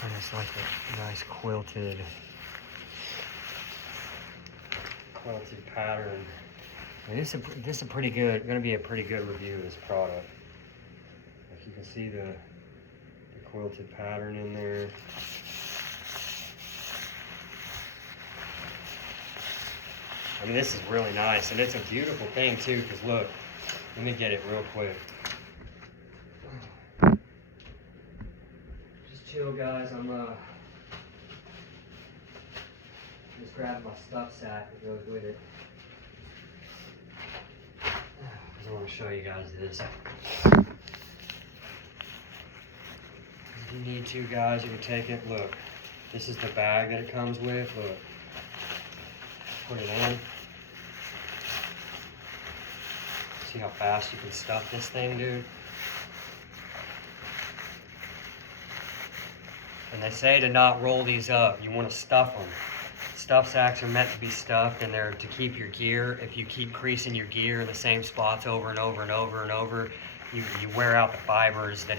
And it's like a nice quilted pattern. And this is a pretty good, going to be a pretty good review of this product. If you can see the quilted pattern in there. I mean, this is really nice, and it's a beautiful thing too, because look, let me get it real quick. Just chill, guys. I'm just grabbing my stuff sack that goes with it. I want to show you guys this. If you need to, guys, you can take it. Look, this is the bag that it comes with. Look, put it in. See how fast you can stuff this thing, dude? And they say to not roll these up. You want to stuff them. Stuff sacks are meant to be stuffed, and they're to keep your gear. If you keep creasing your gear in the same spots over and over and over and over, you wear out the fibers that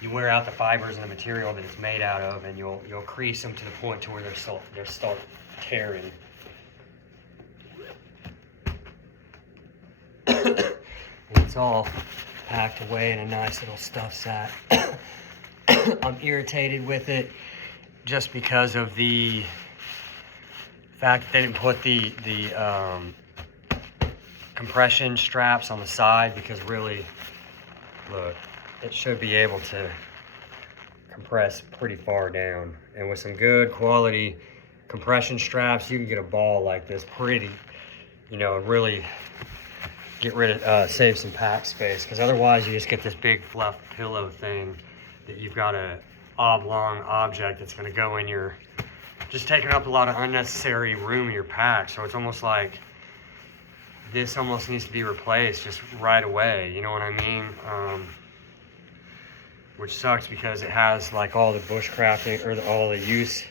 you wear out the fibers and the material that it's made out of, and you'll crease them to the point to where they'll start tearing. And it's all packed away in a nice little stuff sack. I'm irritated with it just because of the fact that they didn't put the compression straps on the side, because really, look, it should be able to compress pretty far down. And with some good quality compression straps, you can get a ball like this pretty, really get rid of, save some pack space, because otherwise you just get this big fluff pillow thing that you've got a oblong object that's going to go in your, just taking up a lot of unnecessary room in your pack. So it's almost like this almost needs to be replaced just right away, you know what I mean? Which sucks, because it has like all the bushcrafting, or all the use,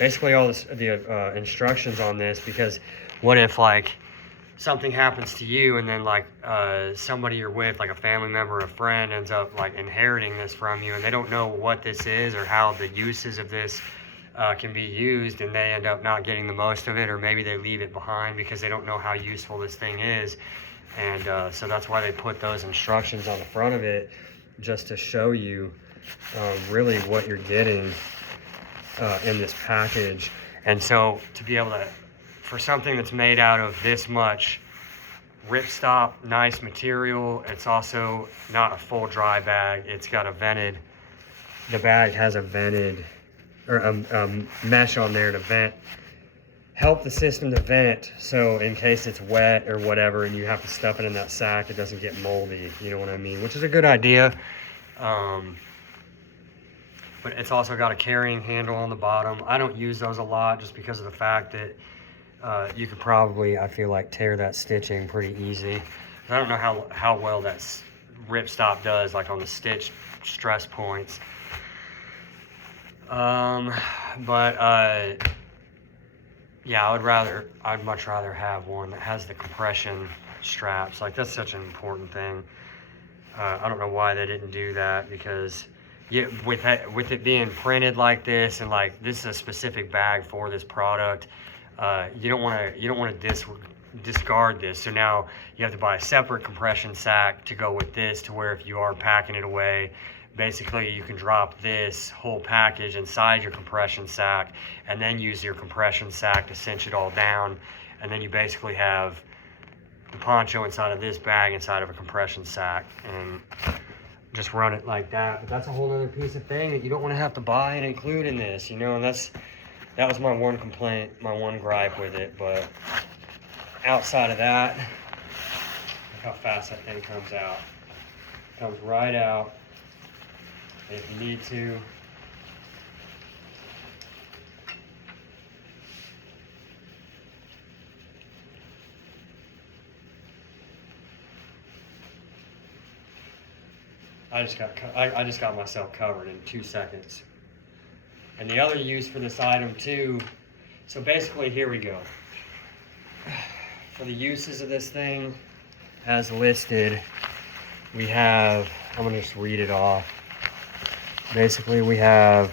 basically all the instructions on this. Because what if like something happens to you, and then like somebody you're with, like a family member or a friend, ends up like inheriting this from you, and they don't know what this is or how the uses of this can be used, and they end up not getting the most of it, or maybe they leave it behind because they don't know how useful this thing is. And so that's why they put those instructions on the front of it, just to show you really what you're getting in this package. And so to be able to, for something that's made out of this much ripstop, nice material, it's also not a full dry bag. It's got a vented, the bag has a vented, or a mesh on there to vent, help the system to vent, so in case it's wet or whatever and you have to stuff it in that sack, it doesn't get moldy, you know what I mean, which is a good idea. But it's also got a carrying handle on the bottom. I don't use those a lot just because of the fact that you could probably, I feel like, tear that stitching pretty easy. I don't know how well that ripstop does, like on the stitch stress points. Yeah, I'd much rather have one that has the compression straps. Like, that's such an important thing. I don't know why they didn't do that, because with it being printed like this, and like this is a specific bag for this product, you don't want to discard this. So now you have to buy a separate compression sack to go with this, to where if you are packing it away, basically you can drop this whole package inside your compression sack and then use your compression sack to cinch it all down, and then you basically have the poncho inside of this bag inside of a compression sack, and just run it like that. But that's a whole other piece of thing that you don't want to have to buy and include in this, you know. And that was my one complaint, my one gripe with it. But outside of that, look how fast that thing comes out. Comes right out. If you need to, I just got myself covered in 2 seconds. And the other use for this item too, so basically here we go. For the uses of this thing, as listed, we have, I'm gonna just read it off. Basically, we have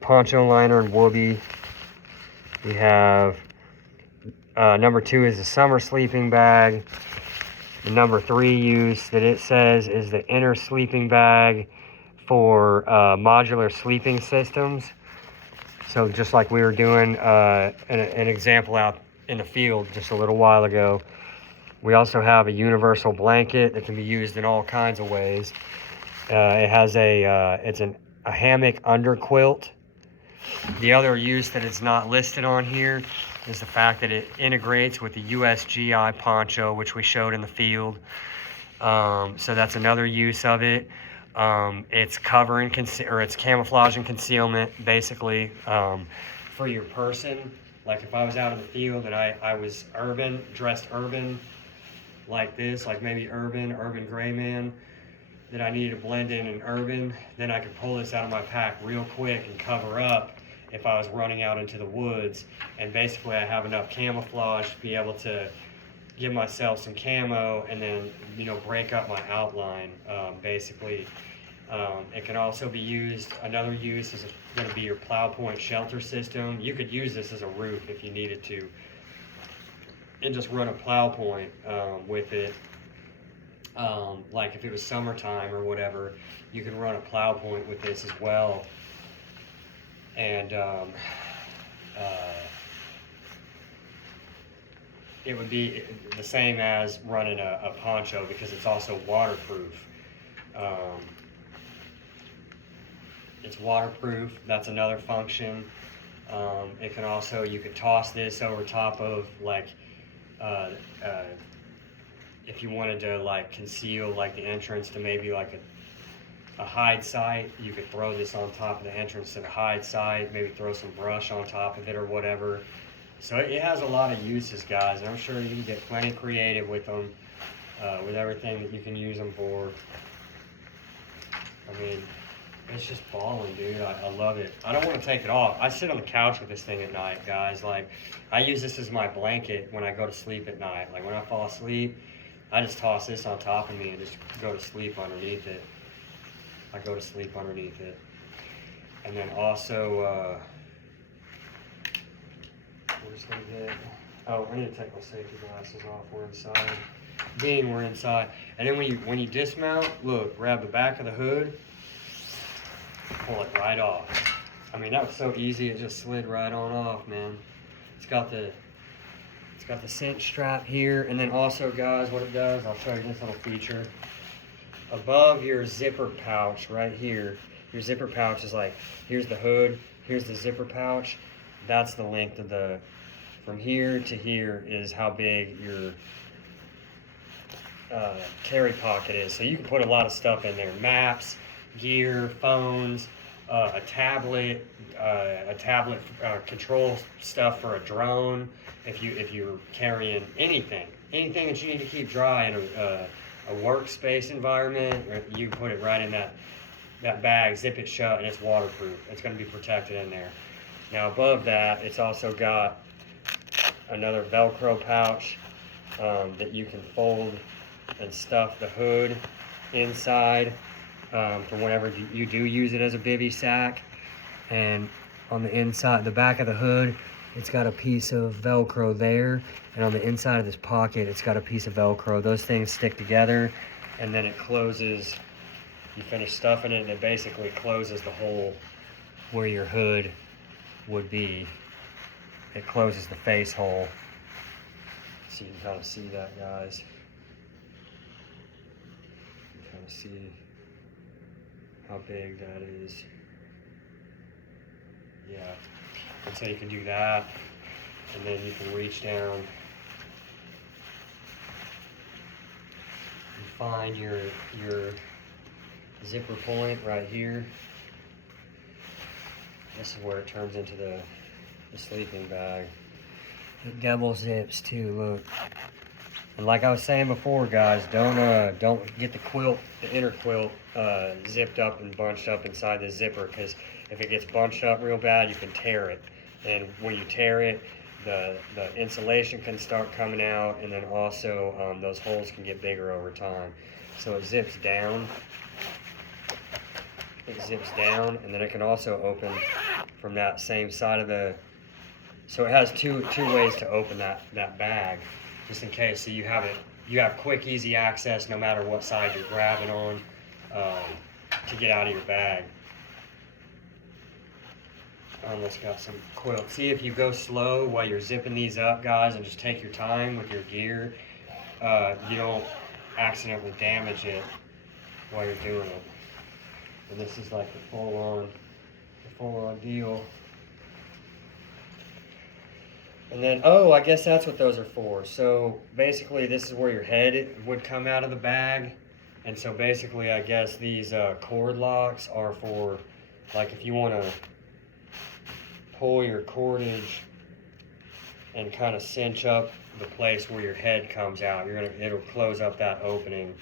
poncho liner and whoopee. We have number 2 is a summer sleeping bag. The number 3 use that it says is the inner sleeping bag for modular sleeping systems. So just like we were doing an example out in the field just a little while ago. We also have a universal blanket that can be used in all kinds of ways. It has it's a hammock under quilt. The other use that is not listed on here is the fact that it integrates with the USGI poncho, which we showed in the field. So that's another use of it. It's covering, or it's camouflage and concealment, basically, for your person. Like if I was out in the field and I was dressed urban like this, like maybe urban gray man, that I needed to blend in urban, then I could pull this out of my pack real quick and cover up if I was running out into the woods. And basically I have enough camouflage to be able to give myself some camo and then, you know, break up my outline, basically. It can also be used, another use is going to be your plowpoint shelter system. You could use this as a roof if you needed to, and just run a plowpoint with it. Like if it was summertime or whatever, you can run a plowpoint with this as well. And it would be the same as running a poncho, because it's also waterproof. It's waterproof, that's another function. It can also, you could toss this over top of, like, if you wanted to like conceal like the entrance to maybe like a hide site, you could throw this on top of the entrance to the hide site, maybe throw some brush on top of it or whatever. So it has a lot of uses, guys, and I'm sure you can get plenty creative with them, with everything that you can use them for. I mean, it's just balling, dude. I love it. I don't want to take it off. I sit on the couch with this thing at night, guys. Like, I use this as my blanket when I go to sleep at night. Like when I fall asleep, I just toss this on top of me and just go to sleep underneath it. I go to sleep underneath it. And then also, where's gonna get? Oh, I need to take my safety glasses off. We're inside. We're inside. And then when you dismount, look, grab the back of the hood, pull it right off. I mean, that was so easy. It just slid right on off, man. It's got the cinch strap here, and then also, guys, what it does, I'll show you this little feature. Above your zipper pouch right here, your zipper pouch is like, here's the hood, here's the zipper pouch. That's the length of the, from here to here is how big your carry pocket is. So you can put a lot of stuff in there, maps, gear, phones, a tablet control stuff for a drone. If you're carrying anything that you need to keep dry in a workspace environment, you put it right in that bag, zip it shut, and it's waterproof. It's going to be protected in there. Now above that, it's also got another Velcro pouch that you can fold and stuff the hood inside for whenever you do use it as a bivy sack. And on the inside, the back of the hood, it's got a piece of Velcro there, and on the inside of this pocket, it's got a piece of Velcro. Those things stick together, and then it closes. You finish stuffing it, and it basically closes the hole where your hood would be. It closes the face hole. So you can kind of see that, guys. You can kind of see how big that is. Yeah. And so you can do that, and then you can reach down and find your zipper point right here. This is where it turns into the sleeping bag. It double zips too, look. And like I was saying before, guys, don't get the quilt, the inner quilt, zipped up and bunched up inside the zipper, because if it gets bunched up real bad, you can tear it. And when you tear it, the insulation can start coming out, and then also those holes can get bigger over time. So it zips down. It zips down, and then it can also open from that same side of the. So it has two ways to open that bag, just in case. So you have quick, easy access no matter what side you're grabbing on to get out of your bag. I almost got some quilt. See, if you go slow while you're zipping these up, guys, and just take your time with your gear, you don't accidentally damage it while you're doing it. And this is like the full-on deal. And then, oh, I guess that's what those are for. So basically, this is where your head would come out of the bag. And so basically, I guess these cord locks are for, like, if you want to pull your cordage and kind of cinch up the place where your head comes out. It'll close up that opening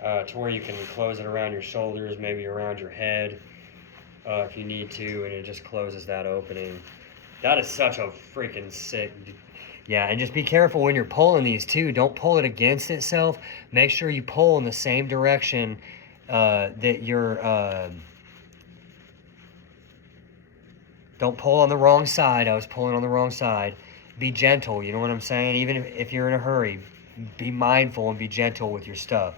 to where you can close it around your shoulders, maybe around your head if you need to, and it just closes that opening. That is such a freaking sick. Yeah, and just be careful when you're pulling these too. Don't pull it against itself. Make sure you pull in the same direction that you're. Don't pull on the wrong side. I was pulling on the wrong side. Be gentle, you know what I'm saying? Even if you're in a hurry, be mindful and be gentle with your stuff.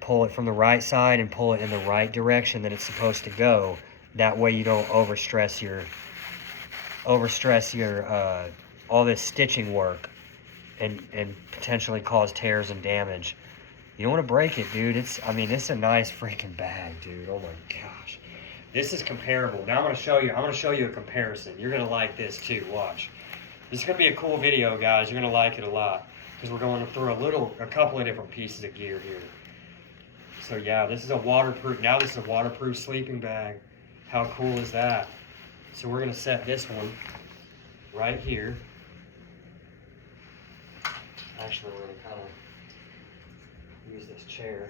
Pull it from the right side and pull it in the right direction that it's supposed to go. That way you don't overstress your all this stitching work and potentially cause tears and damage. You don't want to break it, dude. It's a nice freaking bag, dude. Oh my gosh. This is comparable. Now I'm going to show you a comparison. You're going to like this too. Watch. This is going to be a cool video, guys. You're going to like it a lot because we're going through a couple of different pieces of gear here. So yeah, this is a waterproof sleeping bag. How cool is that? So we're going to set this one right here. Actually, we're going to kind of use this chair.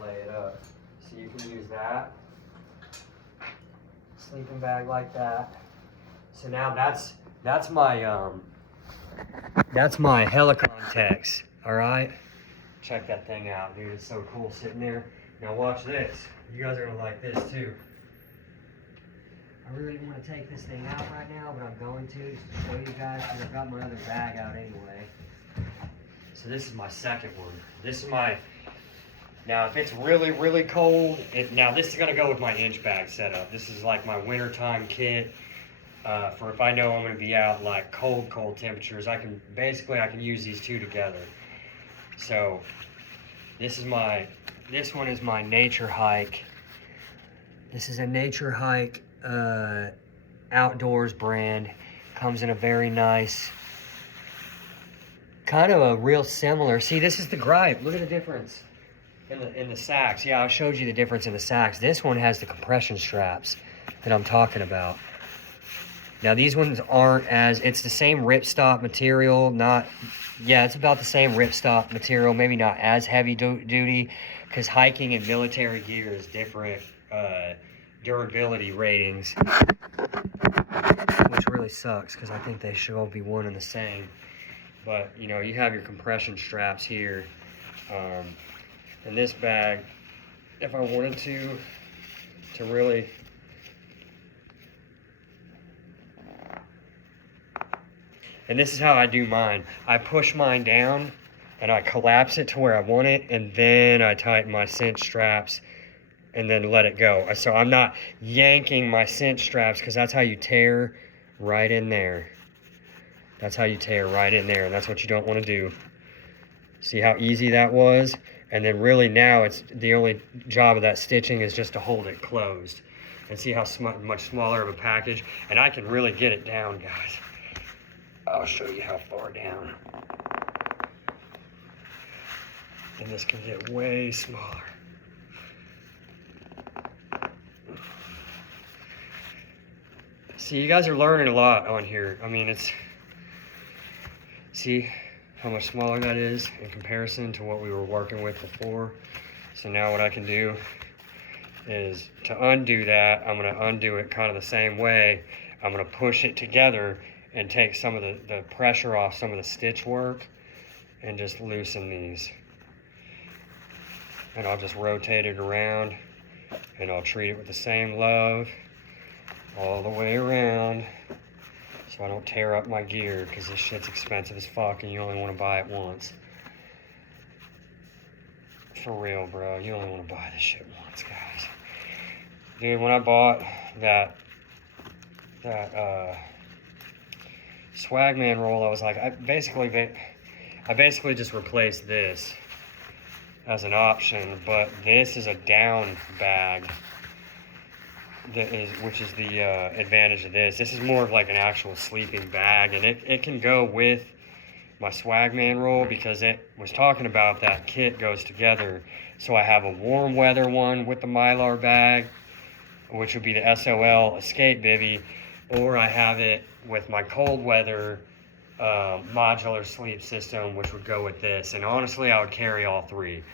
Lay it up. So you can use that sleeping bag like that. So now that's my Helicon Tex, all right? Check that thing out, dude. It's so cool sitting there. Now watch this. You guys are gonna like this too. I really didn't want to take this thing out right now, but I'm going to just to show you guys because I've got my other bag out anyway. So this is my second one. This is my, now if it's really, really cold, now this is gonna go with my inch bag setup. This is like my wintertime kit for if I know I'm gonna be out like cold temperatures. I can use these two together. So this one is my nature hike. This is a nature hike outdoors brand. Comes in a very nice, kind of a real similar. See, this is the gripe. Look at the difference in the sacks. Yeah, I showed you the difference in the sacks. This one has the compression straps that I'm talking about. Now these ones aren't as, it's the same ripstop material, it's about the same ripstop material, maybe not as heavy duty, because hiking and military gear is different durability ratings, which really sucks because I think they should all be one and the same. But you know, you have your compression straps here. In this bag, if I wanted to really, and this is how I do mine. I push mine down and I collapse it to where I want it, and then I tighten my cinch straps and then let it go. So I'm not yanking my cinch straps because that's how you tear right in there. That's how you tear right in there, and that's what you don't want to do. See how easy that was? And then really now it's the only job of that stitching is just to hold it closed. And see how much smaller of a package? And I can really get it down, guys. I'll show you how far down. And this can get way smaller. See, you guys are learning a lot on here. I mean, see how much smaller that is in comparison to what we were working with before. So now what I can do is to undo that, I'm gonna undo it kind of the same way. I'm gonna push it together and take some of the pressure off some of the stitch work and just loosen these. And I'll just rotate it around and I'll treat it with the same love all the way around so I don't tear up my gear, because this shit's expensive as fuck and you only want to buy it once. For real, bro, you only want to buy this shit once, guys. Dude, when I bought that SWAGMAN roll, I was like, I basically just replaced this as an option, but this is a down bag, which is the advantage of this. This is more of like an actual sleeping bag, and it can go with my SWAGMAN roll because it was talking about that kit goes together. So I have a warm weather one with the Mylar bag, which would be the SOL escape bivvy, or I have it with my cold weather modular sleep system, which would go with this. And honestly, I would carry all three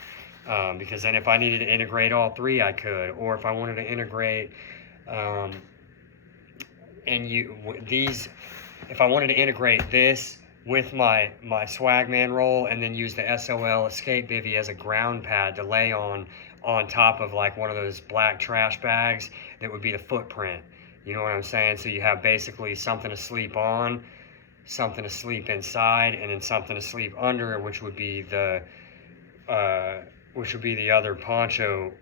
because then if I needed to integrate all three, I could. Or if I wanted to integrate if I wanted to integrate this with my SWAGMAN roll and then use the SOL escape bivvy as a ground pad to lay on top of like one of those black trash bags, that would be the footprint. You know what I'm saying? So you have basically something to sleep on, something to sleep inside, and then something to sleep under, which would be the other poncho,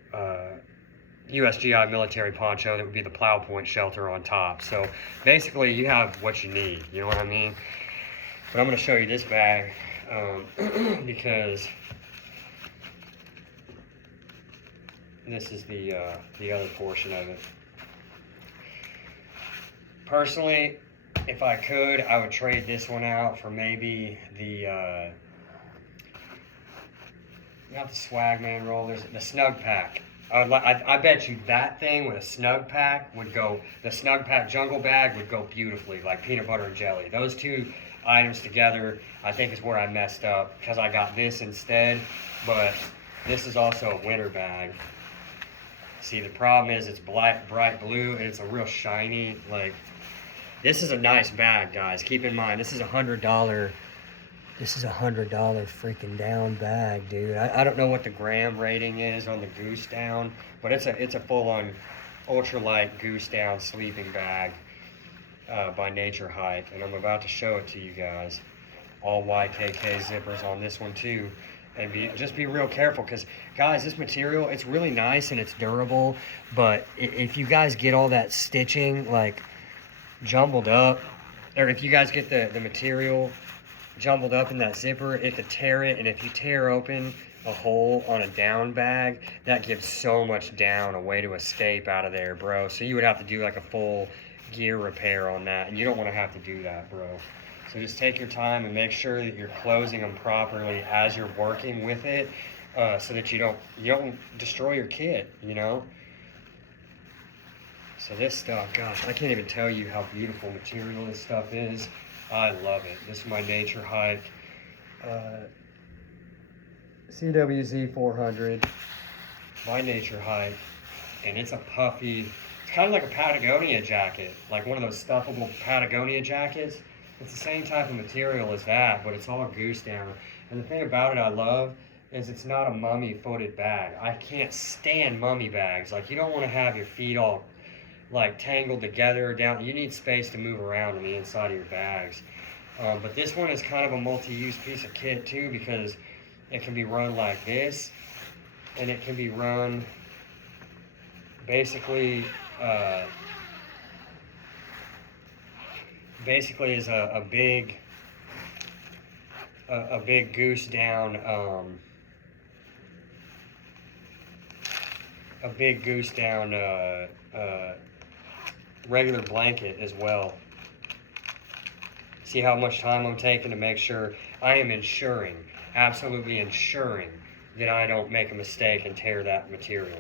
USGI military poncho, that would be the plowpoint shelter on top. So basically you have what you need, you know what I mean? But I'm going to show you this bag because this is the other portion of it. Personally, if I could, I would trade this one out for maybe the not the SWAGMAN roll, there's the snug pack. I bet you that thing with a snug pack would go, the snug pack jungle bag would go beautifully, like peanut butter and jelly. Those two items together, I think, is where I messed up, because I got this instead. But this is also a winter bag. See, the problem is it's bright blue and it's a real shiny, like, this is a nice bag, guys. Keep in mind, this is $100 This is $100 freaking down bag, dude. I don't know what the gram rating is on the goose down, but it's a full-on ultralight goose down sleeping bag by Nature Hike, and I'm about to show it to you guys. All YKK zippers on this one too, and just be real careful, because guys, this material, it's really nice and it's durable, but if you guys get all that stitching like jumbled up, or if you guys get the material jumbled up in that zipper, it could tear it. And if you tear open a hole on a down bag, that gives so much down, a way to escape out of there, bro. So you would have to do like a full gear repair on that, and you don't want to have to do that, bro. So just take your time and make sure that you're closing them properly as you're working with it, so that you don't destroy your kit, you know. So this stuff, gosh, I can't even tell you how beautiful material this stuff is. I love it. This is my Nature Hike CWZ 400 by Nature Hike, and it's a puffy, it's kind of like a Patagonia jacket, like one of those stuffable Patagonia jackets. It's the same type of material as that, but it's all goose down. And the thing about it I love is it's not a mummy footed bag. I can't stand mummy bags. Like, you don't want to have your feet all like tangled together down. You need space to move around on the inside of your bags. But this one is kind of a multi-use piece of kit too, because it can be run like this, and it can be run basically as a big goose down, regular blanket as well. See how much time I'm taking to make sure I am absolutely ensuring that I don't make a mistake and tear that material.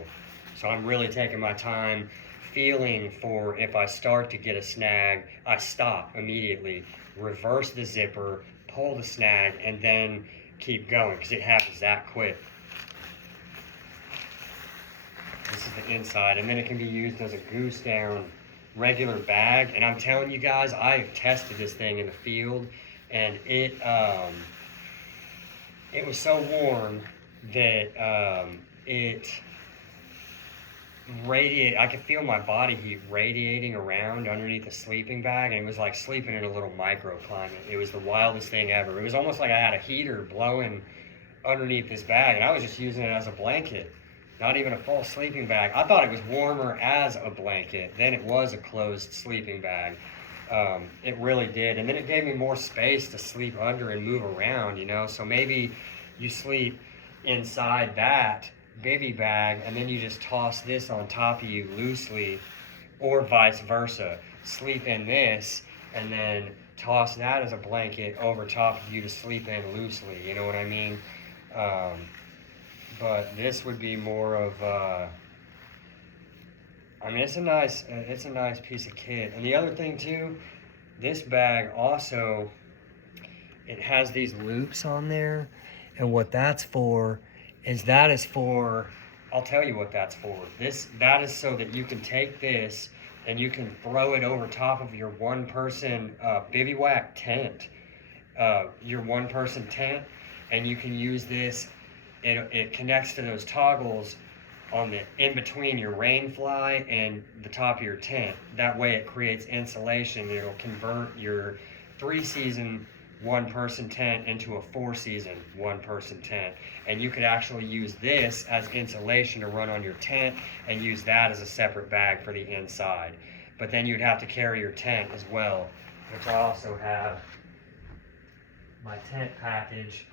So I'm really taking my time, feeling for, if I start to get a snag, I stop immediately, reverse the zipper, pull the snag, and then keep going, because it happens that quick. This is the inside, and then it can be used as a goose down regular bag. And I'm telling you guys, I've tested this thing in the field, and it was so warm that it radiated. I could feel my body heat radiating around underneath the sleeping bag, and it was like sleeping in a little microclimate. It was the wildest thing ever. It was almost like I had a heater blowing underneath this bag, and I was just using it as a blanket. Not even a full sleeping bag. I thought it was warmer as a blanket than it was a closed sleeping bag. It really did. And then it gave me more space to sleep under and move around, you know. So maybe you sleep inside that bivy bag, and then you just toss this on top of you loosely, or vice versa. Sleep in this, and then toss that as a blanket over top of you to sleep in loosely, you know what I mean? But this would be more of, I mean, it's a nice piece of kit. And the other thing too, this bag also, it has these loops on there, and what that's for is, I'll tell you what that's for. That is so that you can take this and you can throw it over top of your one-person bivouac tent, your one-person tent, and you can use this. It connects to those toggles on the in between your rain fly and the top of your tent. That way it creates insulation. It'll convert your 3-season one-person tent into a 4-season one-person tent. And you could actually use this as insulation to run on your tent, and use that as a separate bag for the inside. But then you'd have to carry your tent as well, which I also have my tent package.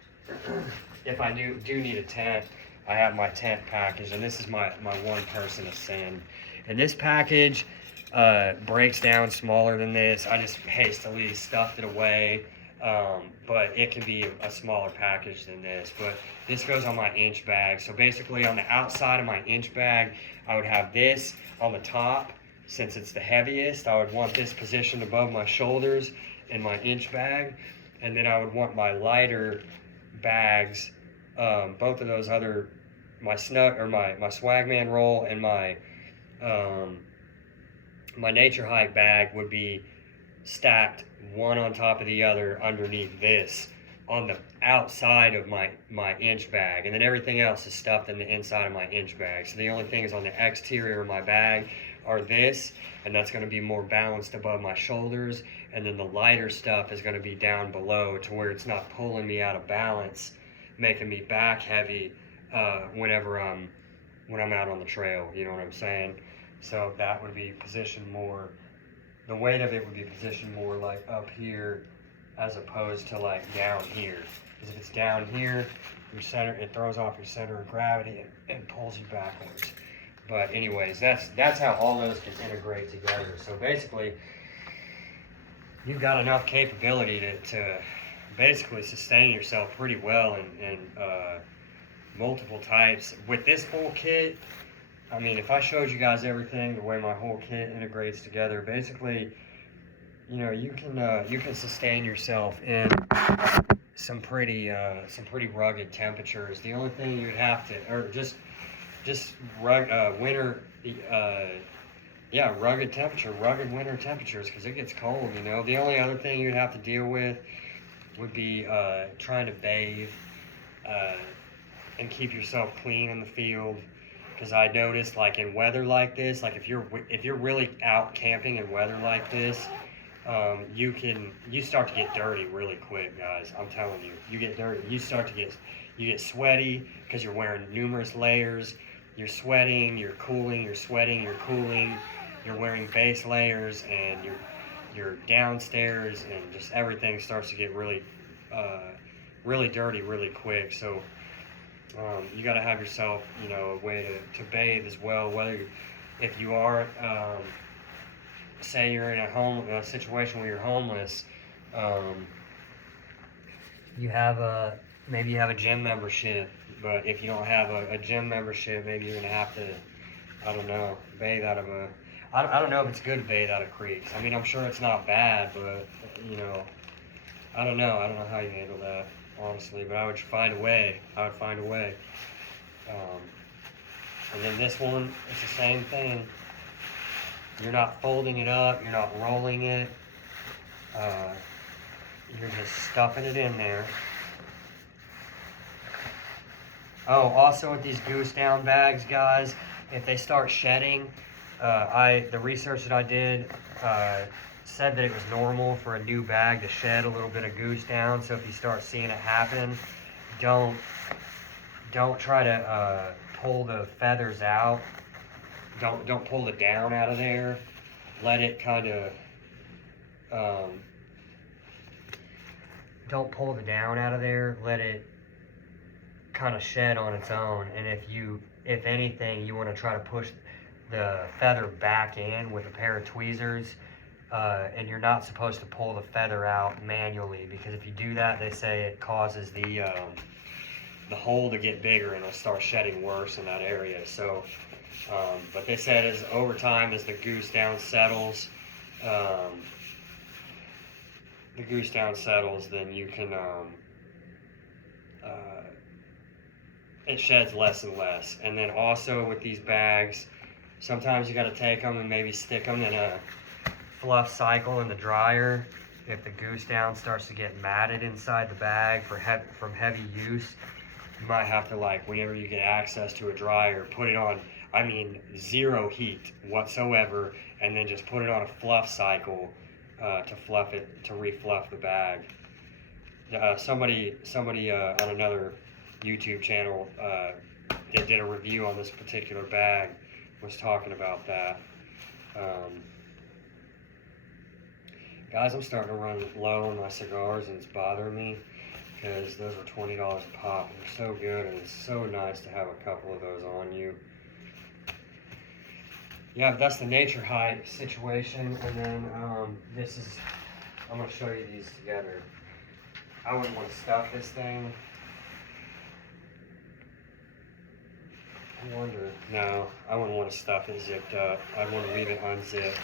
If I do need a tent, I have my tent package, and this is my one-person ascend. And this package breaks down smaller than this. I just hastily stuffed it away, but it can be a smaller package than this. But this goes on my inch bag. So basically on the outside of my inch bag, I would have this on the top. Since it's the heaviest, I would want this positioned above my shoulders in my inch bag. And then I would want my lighter bags, both of those other, my SWAGMAN roll and my Nature Hike bag would be stacked one on top of the other underneath this, on the outside of my inch bag, and then everything else is stuffed in the inside of my inch bag. So the only things on the exterior of my bag are this, and that's going to be more balanced above my shoulders, and then the lighter stuff is going to be down below to where it's not pulling me out of balance, making me back heavy whenever when I'm out on the trail, you know what I'm saying? So that would be positioned more, the weight of it would be positioned more like up here as opposed to like down here. Because if it's down here, your center, it throws off your center of gravity and pulls you backwards. But anyways, that's how all those can integrate together. So basically, you've got enough capability to basically sustain yourself pretty well in multiple types. With this whole kit, I mean, if I showed you guys everything, the way my whole kit integrates together, basically, you know, you can sustain yourself in some pretty rugged temperatures. The only thing you'd have to, or just winter, rugged winter temperatures, because it gets cold, you know. The only other thing you'd have to deal with would be trying to bathe and keep yourself clean in the field. Because I noticed, like in weather like this, like if you're really out camping in weather like this, you start to get dirty really quick, guys. I'm telling you, you get dirty. You get sweaty because you're wearing numerous layers. You're sweating, you're cooling, you're sweating, you're cooling. You're wearing base layers, and you're downstairs, and just everything starts to get really dirty really quick. So you got to have yourself, you know, a way to bathe as well. Whether if you are, say you're in a situation where you're homeless, maybe you have a gym membership. But if you don't have a gym membership, maybe you're gonna have to, I don't know, bathe out of a. I don't know if it's good to bathe out of creeks. I mean, I'm sure it's not bad, but you know, I don't know. I don't know how you handle that, honestly, but I would find a way. And then this one, it's the same thing. You're not folding it up. You're not rolling it. You're just stuffing it in there. Oh, also with these goose down bags, guys, if they start shedding, the research that I did said that it was normal for a new bag to shed a little bit of goose down. So if you start seeing it happen, don't try to pull the feathers out. Don't pull the down out of there. Let it kind of don't pull the down out of there. Let it kind of shed on its own. And if anything, you want to try to push the feather back in with a pair of tweezers. And you're not supposed to pull the feather out manually, because if you do that, they say it causes the hole to get bigger and it'll start shedding worse in that area. So, but they said as over time, as the goose down settles, then you can it sheds less and less. And then also with these bags, sometimes you got to take them and maybe stick them in a fluff cycle in the dryer. If the goose down starts to get matted inside the bag from heavy use, you might have to, like, whenever you get access to a dryer, put it on, I mean, zero heat whatsoever, and then just put it on a fluff cycle to fluff it, to refluff the bag. Somebody on another YouTube channel that did a review on this particular bag was talking about that. Guys, I'm starting to run low on my cigars, and it's bothering me because those are $20 a pop. They're so good, and it's so nice to have a couple of those on you. Yeah, but that's the nature hike situation. And then I'm going to show you these together. I wouldn't want to stuff this thing. No, I wouldn't want to stuff it zipped up. I'd want to leave it unzipped.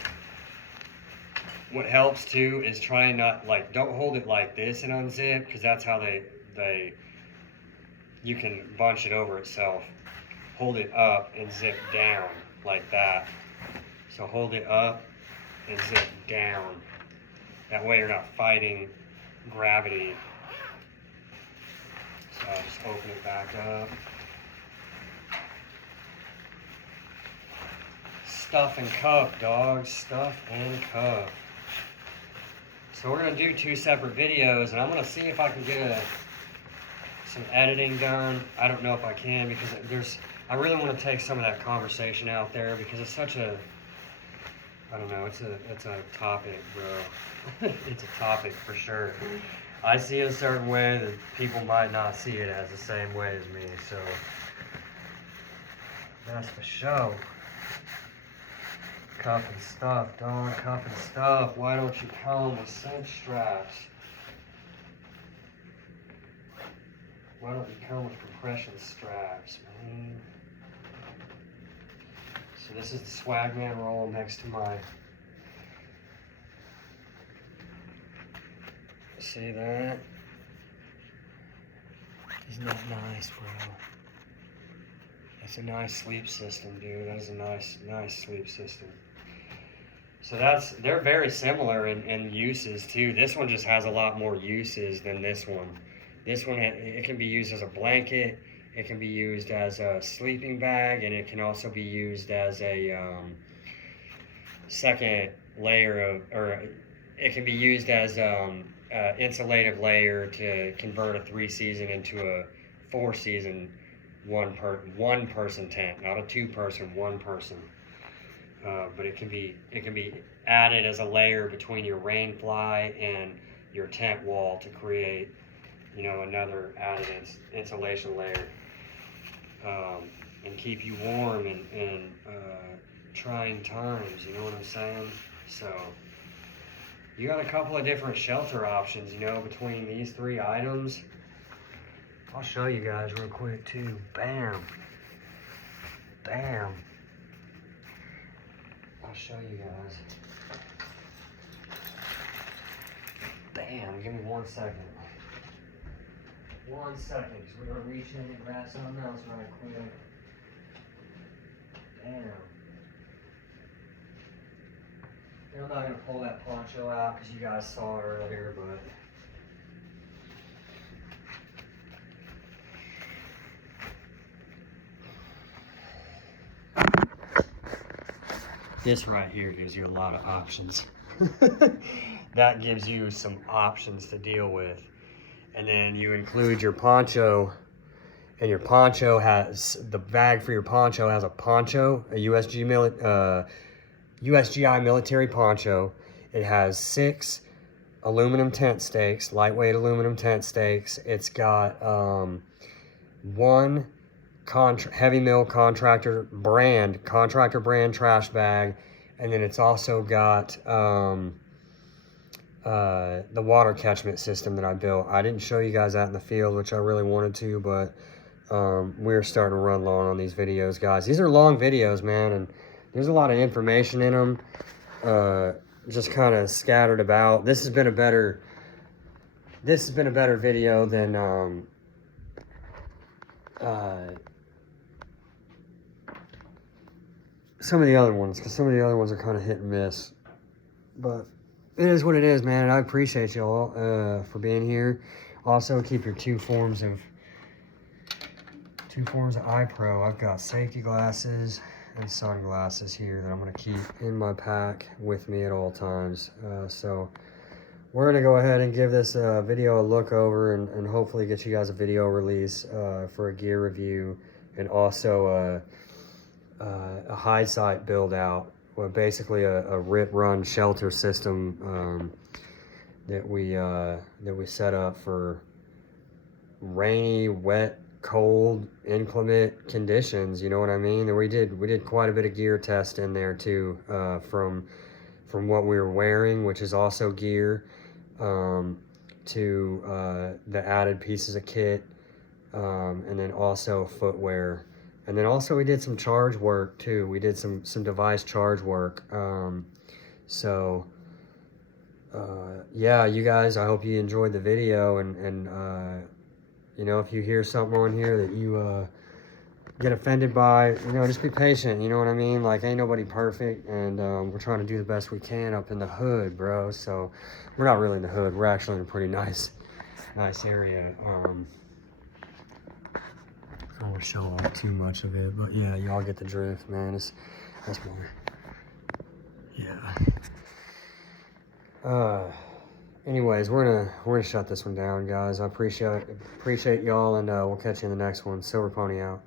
What helps too is try and not, like, don't hold it like this and unzip, because that's how you can bunch it over itself. Hold it up and zip down like that. So hold it up and zip down. That way you're not fighting gravity So I'll just open it back up. Stuff and cup, dogs. Stuff and cup. So we're gonna do 2 separate videos, and I'm gonna see if I can get some editing done. I don't know if I can, because I really want to take some of that conversation out there, because it's such a, I don't know, it's a topic, bro. It's a topic for sure. I see it a certain way that people might not see it as the same way as me, so that's for sure. Cup and stuff, dog, cup and stuff. Why don't you come with cinch straps? Why don't you come with compression straps, man? So this is the SWAGMAN roll next to my... See that? Isn't that nice, bro? That's a nice sleep system, dude. That is a nice sleep system. So they're very similar in uses too. This one just has a lot more uses than this one. This one, it can be used as a blanket, it can be used as a sleeping bag, and it can also be used as a second layer of, or it can be used as insulative layer to convert a 3-season into a 4-season one person tent, not a 2-person, 1-person. But it can be added as a layer between your rain fly and your tent wall to create, you know, another added insulation layer, and keep you warm in trying times. You know what I'm saying? So you got a couple of different shelter options, you know, between these 3 items. I'll show you guys real quick too. Bam, bam. I'll show you guys. Bam, give me 1 second. 1 second, because we're going to reach in and grab something else right quick. Damn. And I'm not going to pull that poncho out because you guys saw it earlier, but... This right here gives you a lot of options. That gives you some options to deal with. And then you include your poncho, and your poncho has, the bag for your poncho has a poncho, a USGI military poncho. It has 6 aluminum tent stakes, lightweight aluminum tent stakes. It's got 1 heavy mill contractor brand trash bag, and then it's also got the water catchment system that I built. I didn't show you guys that in the field, which I really wanted to, but we're starting to run long on these videos, guys. These are long videos, man, and there's a lot of information in them, just kind of scattered about. This has been a better video than some of the other ones, because some of the other ones are kind of hit and miss. But it is what it is, man, and I appreciate y'all for being here. Also, keep your 2 forms of eye pro. I've got safety glasses and sunglasses here that I'm going to keep in my pack with me at all times. So we're going to go ahead and give this video a look over, and hopefully get you guys a video release for a gear review, and also a hide site build out, well, basically a rip run shelter system that we set up for rainy, wet, cold, inclement conditions. You know what I mean? And we did quite a bit of gear test in there too, from what we were wearing, which is also gear, to the added pieces of kit, and then also footwear. And then also we did some charge work too. We did some device charge work. Yeah, you guys, I hope you enjoyed the video, and you know, if you hear something on here that you get offended by, you know, just be patient, you know what I mean? Like, ain't nobody perfect, and we're trying to do the best we can up in the hood, bro. So we're not really in the hood, we're actually in a pretty nice area. I don't want to show off too much of it, but yeah, y'all get the drift, man. That's more. Yeah. Anyways, we're gonna shut this one down, guys. I appreciate y'all, and we'll catch you in the next one. Silver Pony out.